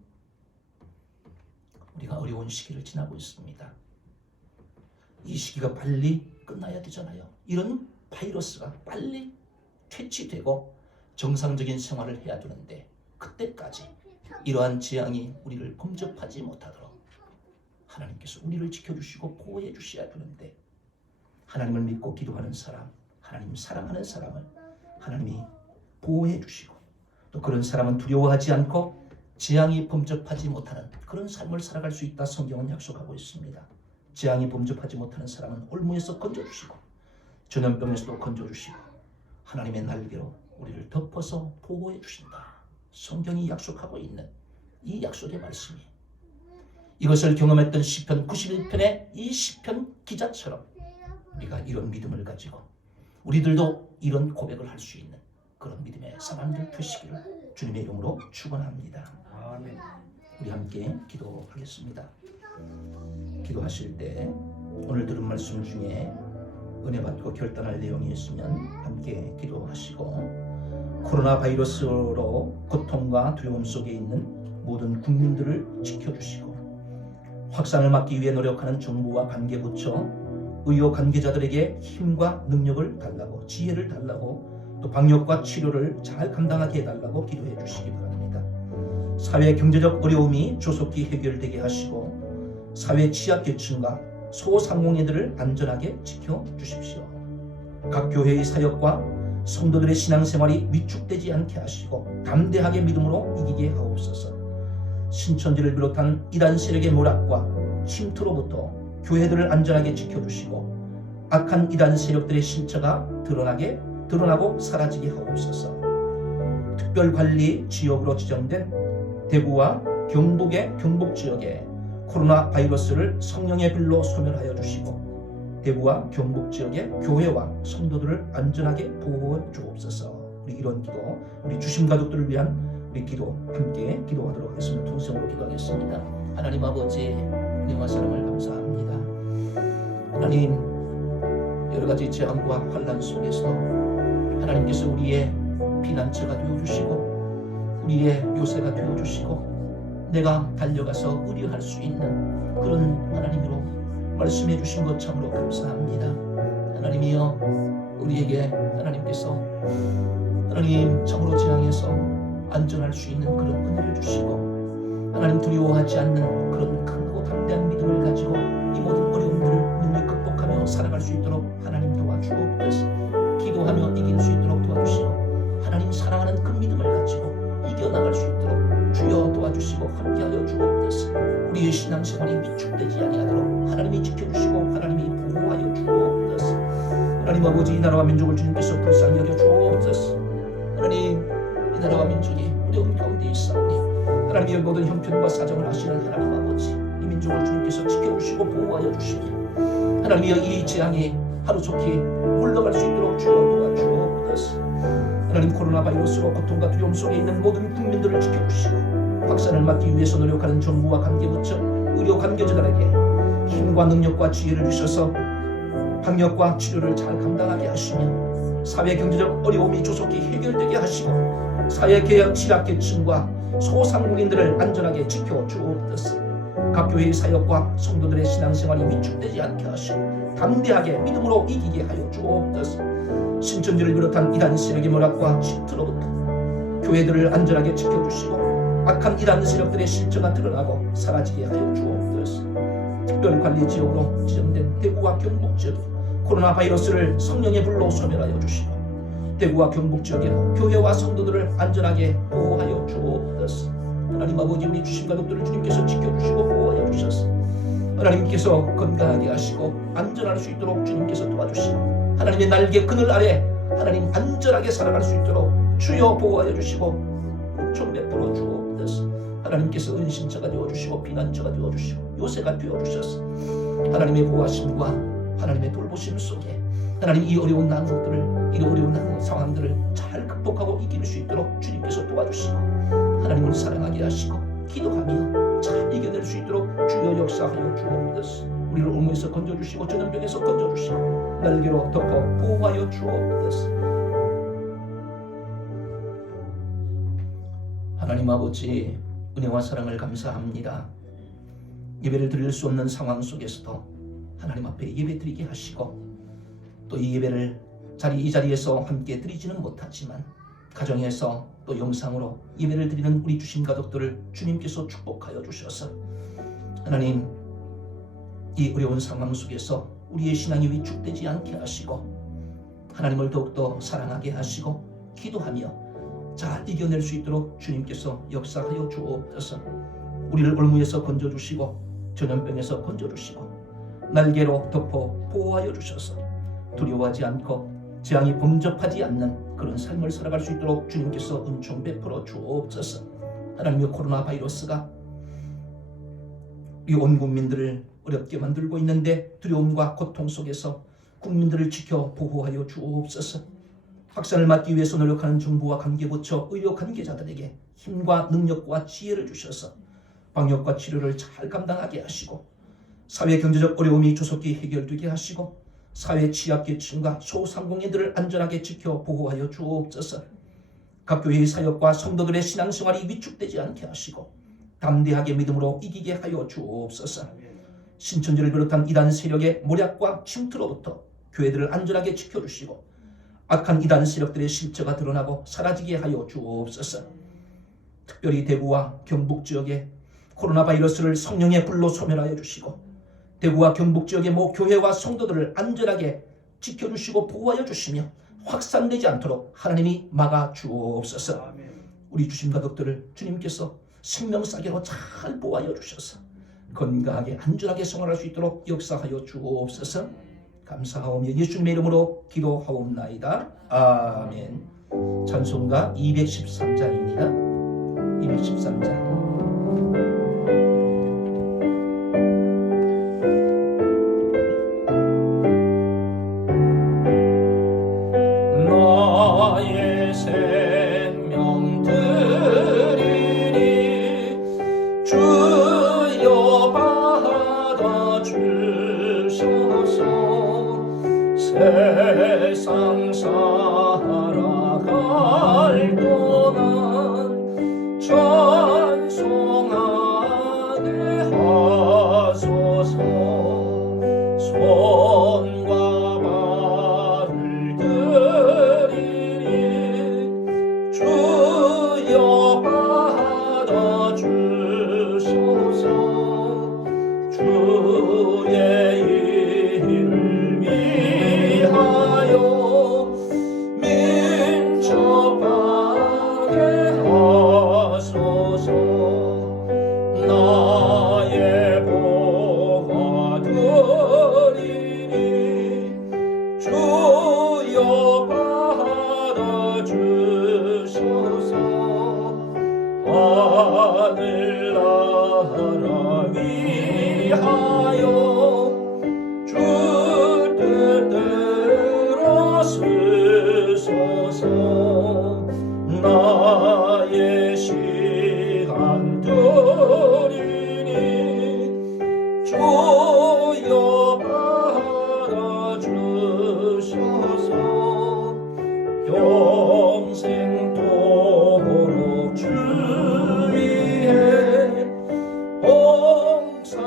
우리가 어려운 시기를 지나고 있습니다. 이 시기가 빨리 끝나야 되잖아요. 이런 바이러스가 빨리 퇴치되고 정상적인 생활을 해야 되는데 그때까지 이러한 재앙이 우리를 범접하지 못하도록 하나님께서 우리를 지켜주시고 보호해 주셔야 되는데 하나님을 믿고 기도하는 사람, 하나님 사랑하는 사람을 하나님이 보호해 주시고 또 그런 사람은 두려워하지 않고 재앙이 범접하지 못하는 그런 삶을 살아갈 수 있다 성경은 약속하고 있습니다. 재앙이 범접하지 못하는 사람은 올무에서 건져주시고 전염병에서도 건져주시고 하나님의 날개로 우리를 덮어서 보호해 주신다. 성경이 약속하고 있는 이 약속의 말씀이 이것을 경험했던 시편 91편의 이 시편 기자처럼 우리가 이런 믿음을 가지고 우리들도 이런 고백을 할 수 있는 그런 믿음의 사람들 되시기를 주님의 이름으로 축원합니다. 아멘. 우리 함께 기도하겠습니다. 기도하실 때 오늘 들은 말씀 중에 은혜 받고 결단할 내용이 있으면 함께 기도하시고 코로나 바이러스로 고통과 두려움 속에 있는 모든 국민들을 지켜주시고 확산을 막기 위해 노력하는 정부와 관계부처, 의료 관계자들에게 힘과 능력을 달라고, 지혜를 달라고, 또 방역과 치료를 잘 감당하게 해달라고 기도해 주시기 바랍니다. 사회 경제적 어려움이 조속히 해결되게 하시고 사회 취약계층과 소상공인들을 안전하게 지켜주십시오. 각 교회의 사역과 성도들의 신앙생활이 위축되지 않게 하시고 담대하게 믿음으로 이기게 하옵소서. 신천지를 비롯한 이단 세력의 모락과 침투로부터 교회들을 안전하게 지켜주시고 악한 이단 세력들의 실체가 드러나고 사라지게 하옵소서. 특별관리 지역으로 지정된 대구와 경북의 경북지역에 코로나 바이러스를 성령의 불로 소멸하여 주시고 대구와 경북 지역의 교회와 성도들을 안전하게 보호해 주옵소서. 우리 이런 기도, 우리 주심 가족들을 위한 우리 기도 함께 기도하도록 하겠습니다. 통성으로 기도하겠습니다. 하나님 아버지, 은혜와 사랑을 감사합니다. 하나님, 여러 가지 재앙과 환난 속에서 하나님께서 우리의 피난처가 되어주시고 우리의 요새가 되어주시고 내가 달려가서 의뢰할 수 있는 그런 하나님으로 말씀해 주신 것 참으로 감사합니다. 하나님이여, 우리에게 하나님께서 하나님 참으로 재앙에서 안전할 수 있는 그런 은혜를 주시고 하나님 두려워하지 않는 그런 강하고 담대한 믿음을 가지고 이 모든 어려움들을 능히 극복하며 살아갈 수 있도록 하나님 도와주옵소서. 기도하며 이길 수 있도록 도와주시고 하나님 사랑하는 그 믿음을 가지고 이겨나갈 수 있도록 주여 도와주시고 함께하여 주옵소서. 우리의 신앙생활이 위축되지 아니하도록 하나님이 지켜주시고 하나님이 보호하여 주옵소서. 하나님 아버지, 이 나라와 민족을 주님께서 불쌍히 여겨 주옵소서. 하나님, 이 나라와 민족이 어려운 가운데 있사오니 하나님의 모든 형편과 사정을 아시는 하나님 아버지, 이 민족을 주님께서 지켜주시고 보호하여 주시니 하나님의 이 재앙이 하루속히 물러갈 수 있도록 주여 도와주옵소서. 하나님, 코로나 바이러스로 고통과 두려움 속에 있는 모든 국민들을 지켜주시고 확산을 막기 위해서 노력하는 정부와 관계부처, 의료 관계자들에게 힘과 능력과 지혜를 주셔서 방역과 치료를 잘 감당하게 하시며 사회 경제적 어려움이 조속히 해결되게 하시고 사회 개혁 취약계층과 소상공인들을 안전하게 지켜주옵소서. 각 교회의 사역과 성도들의 신앙생활이 위축되지 않게 하시고 담대하게 믿음으로 이기게 하여 주옵소서. 신천지를 비롯한 이단 세력의 모락과 침투로부터 교회들을 안전하게 지켜주시고 악한 이단 세력들의 실체가 드러나고 사라지게 하여 주옵소서. 특별관리지역으로 지정된 대구와 경북 지역에 코로나 바이러스를 성령의 불로 소멸하여 주시고 대구와 경북 지역의 교회와 성도들을 안전하게 보호하여 주옵소서. 하나님 아버지, 우리 주신 가족들을 주님께서 지켜주시고 보호하여 주셔서 하나님께서 건강하게 하시고 안전할 수 있도록 주님께서 도와주시고 하나님의 날개 그늘 아래 하나님 안전하게 살아갈 수 있도록 주여 보호하여 주시고 은총 베풀어 주옵소서. 하나님께서 은신처가 되어주시고 피난처가 되어주시고 요새가 되어주셔서 하나님의 보호하심과 하나님의 돌보심 속에 하나님 이 어려운 난국들을, 이 어려운 상황들을 잘 극복하고 이길 수 있도록 주님께서 도와주시고 하나님을 사랑하게 하시고 기도하며 잘 이겨낼 수 있도록 주여 역사하여 주옵소서. 우리를 옹호에서 건져주시고 전염병에서 건져주시고 날개로 덮어 보호하여 주옵소서. 하나님 아버지, 은혜와 사랑을 감사합니다. 예배를 드릴 수 없는 상황 속에서도 하나님 앞에 예배 드리게 하시고 또 이 예배를 이 자리에서 함께 드리지는 못하지만 가정에서 또 영상으로 예배를 드리는 우리 주신 가족들을 주님께서 축복하여 주셔서 하나님, 이 어려운 상황 속에서 우리의 신앙이 위축되지 않게 하시고 하나님을 더욱더 사랑하게 하시고 기도하며 잘 이겨낼 수 있도록 주님께서 역사하여 주옵소서. 우리를 올무에서 건져주시고 전염병에서 건져주시고 날개로 덮어 보호하여 주셔서 두려워하지 않고 재앙이 범접하지 않는 그런 삶을 살아갈 수 있도록 주님께서 은총 베풀어 주옵소서. 하나님의 코로나 바이러스가 이 온 국민들을 어렵게 만들고 있는데 두려움과 고통 속에서 국민들을 지켜 보호하여 주옵소서. 확산을 막기 위해서 노력하는 정부와 관계부처, 의료 관계자들에게 힘과 능력과 지혜를 주셔서 방역과 치료를 잘 감당하게 하시고 사회 경제적 어려움이 조속히 해결되게 하시고 사회 취약계층과 소상공인들을 안전하게 지켜 보호하여 주옵소서. 각 교회의 사역과 성도들의 신앙생활이 위축되지 않게 하시고 담대하게 믿음으로 이기게 하여 주옵소서. 신천지를 비롯한 이단 세력의 모략과 침투로부터 교회들을 안전하게 지켜주시고 악한 이단 세력들의 실체가 드러나고 사라지게 하여 주옵소서. 특별히 대구와 경북 지역에 코로나 바이러스를 성령의 불로 소멸하여 주시고 대구와 경북 지역의 모 교회와 성도들을 안전하게 지켜주시고 보호하여 주시며 확산되지 않도록 하나님이 막아 주옵소서. 우리 주신 가족들을 주님께서 생명싸개로 잘 보호하여 주셔서 건강하게 안전하게 생활할 수 있도록 역사하여 주옵소서. 감사하오며 예수님의 이름으로 기도하옵나이다. 아멘. 찬송가 213장입니다. 213장. 나의 생명 드리니 주여 받아 주소서. 세상 살아갈 동안 찬송하게 하소서. 손과 발을 드리니 주여 받아 주소서. 주의 일을 위하여 민첩하게 하소서. 나의 보화 드리니 주여 받아 주소서. 하늘나라 위하여 주 뜻대로 쓰소서. 나의 시간 드리니 주여 받아 주소서. 평생토록 주 위에 봉사하게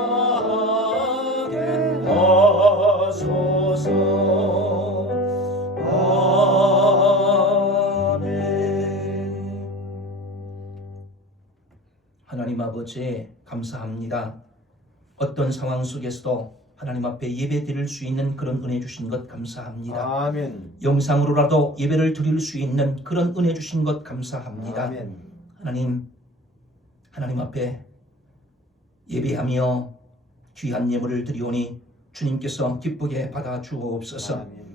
하소서. 아멘. 하나님 아버지 감사합니다. 어떤 상황 속에서도 하나님 앞에 예배 드릴 수 있는 그런 은혜 주신 것 감사합니다. 아멘. 영상으로라도 예배를 드릴 수 있는 그런 은혜 주신 것 감사합니다. 아멘. 하나님 앞에 예배하며 귀한 예물을 드리오니 주님께서 기쁘게 받아 주옵소서. 아멘.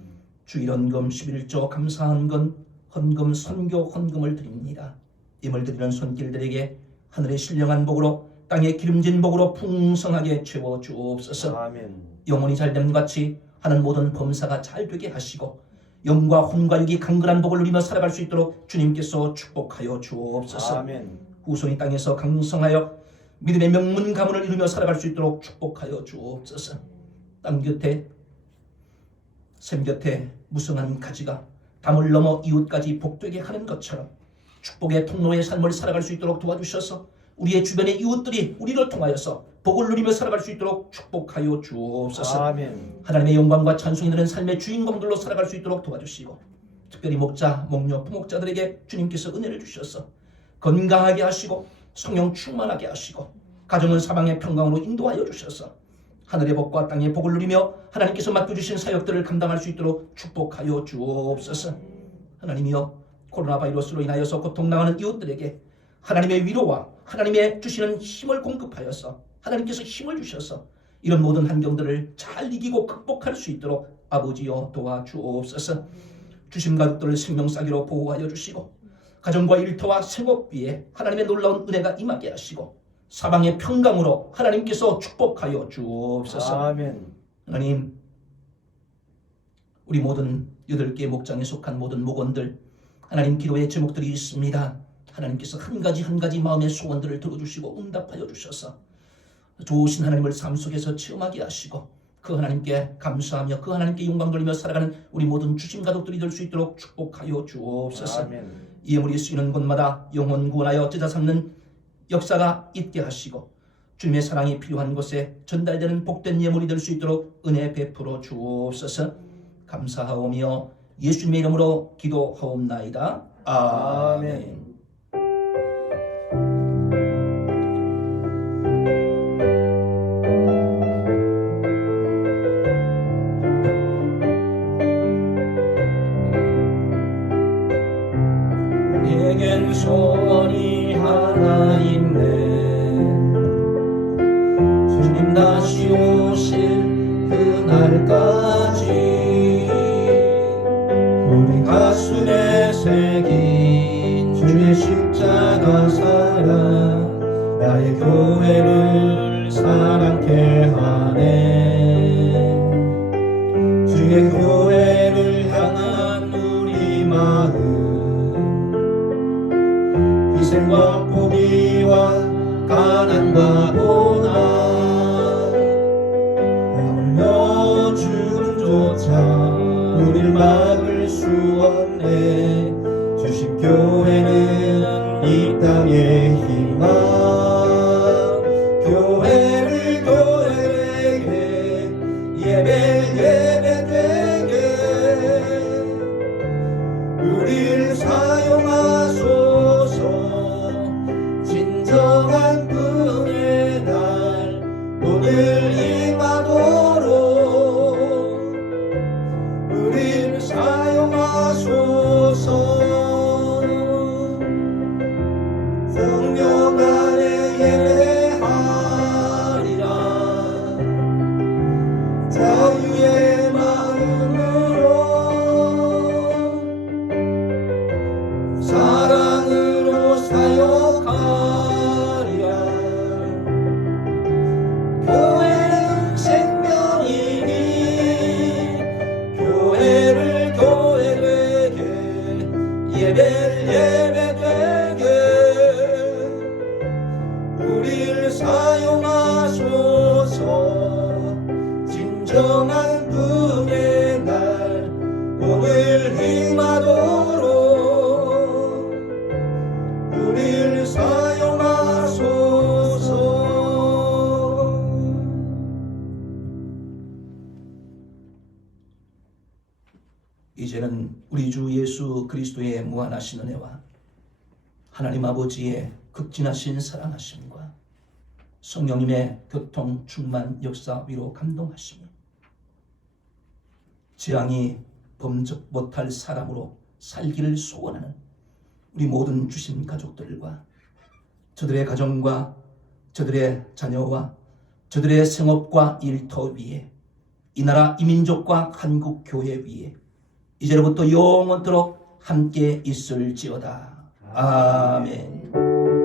주일헌금 11조 감사한 건 헌금 선교 헌금을 드립니다. 예물 드리는 손길들에게 하늘의 신령한 복으로 땅의 기름진 복으로 풍성하게 채워 주옵소서. 아멘. 영혼이 잘됨 같이 하는 모든 범사가 잘 되게 하시고 영과 혼과 육이 강건한 복을 누리며 살아갈 수 있도록 주님께서 축복하여 주옵소서. 아멘. 후손이 땅에서 강성하여 믿음의 명문 가문을 이루며 살아갈 수 있도록 축복하여 주옵소서. 땅 곁에 샘 곁에 무성한 가지가 담을 넘어 이웃까지 복되게 하는 것처럼 축복의 통로의 삶을 살아갈 수 있도록 도와주셔서 우리의 주변의 이웃들이 우리를 통하여서 복을 누리며 살아갈 수 있도록 축복하여 주옵소서. 아멘. 하나님의 영광과 찬송이 되는 삶의 주인공들로 살아갈 수 있도록 도와주시고 특별히 목자, 목녀, 부목자들에게 주님께서 은혜를 주셔서 건강하게 하시고 성령 충만하게 하시고 가정은 사방의 평강으로 인도하여 주셔서 하늘의 복과 땅의 복을 누리며 하나님께서 맡겨주신 사역들을 감당할 수 있도록 축복하여 주옵소서. 하나님이여 코로나 바이러스로 인하여서 고통당하는 이웃들에게 하나님의 위로와 하나님의 주시는 힘을 공급하여서 하나님께서 힘을 주셔서 이런 모든 환경들을 잘 이기고 극복할 수 있도록 아버지여 도와주옵소서. 주신 가족들을 생명싸기로 보호하여 주시고 가정과 일터와 생업비에 하나님의 놀라운 은혜가 임하게 하시고 사방의 평강으로 하나님께서 축복하여 주옵소서. 아멘. 하나님, 우리 모든 8개의 목장에 속한 모든 목원들 하나님 기도의 제목들이 있습니다. 하나님께서 한 가지 한 가지 마음의 소원들을 들어주시고 응답하여 주셔서 좋으신 하나님을 삶 속에서 체험하게 하시고 그 하나님께 감사하며 그 하나님께 영광 돌리며 살아가는 우리 모든 주신 가족들이 될 수 있도록 축복하여 주옵소서. 아멘. 예물이 쓰이는 곳마다 영혼 구원하여 찢어 삼는 역사가 있게 하시고 주님의 사랑이 필요한 곳에 전달되는 복된 예물이 될 수 있도록 은혜 베풀어 주옵소서. 감사하오며 예수님의 이름으로 기도하옵나이다. 아멘. 내겐 소원이 하나 있네. 주님 다시 오실 그날까지 우리 가슴에 새긴 주의 십자가 사랑 나의 교회를 사랑케 하네. 주의 교회를 향한 우리 마음 희생과 포기와 가난과 고난 하물며 죽음조차 우릴 막을 수 없네. 주신 교회는 이 땅의 희망. 교회를 교회에게 예배되게 우릴 사용하소서. 진정한 은혜의 날 오늘 임하도록 우릴 사용하소서. 성령 안에 예배하리라. 자유의 마음으로 사랑으로 사역하리라. 교회는 생명이니 교회를 교회에게 예배되게 우릴 사용하소서. 진정한 은혜의 날 오늘 임하도록 우릴 사용하소서. 이제는 우리 주 예수 그리스도의 무한하신 은혜와 하나님 아버지의 극진하신 사랑하심과 성령님의 교통 충만 역사 위로 감동하심이 재앙이 범접 못할 사람으로 살기를 소원하는 우리 모든 주신 가족들과 저들의 가정과 저들의 자녀와 저들의 생업과 일터 위에 이 나라 이 민족과 한국 교회 위에 이제로부터 영원토록 함께 있을지어다. 아멘.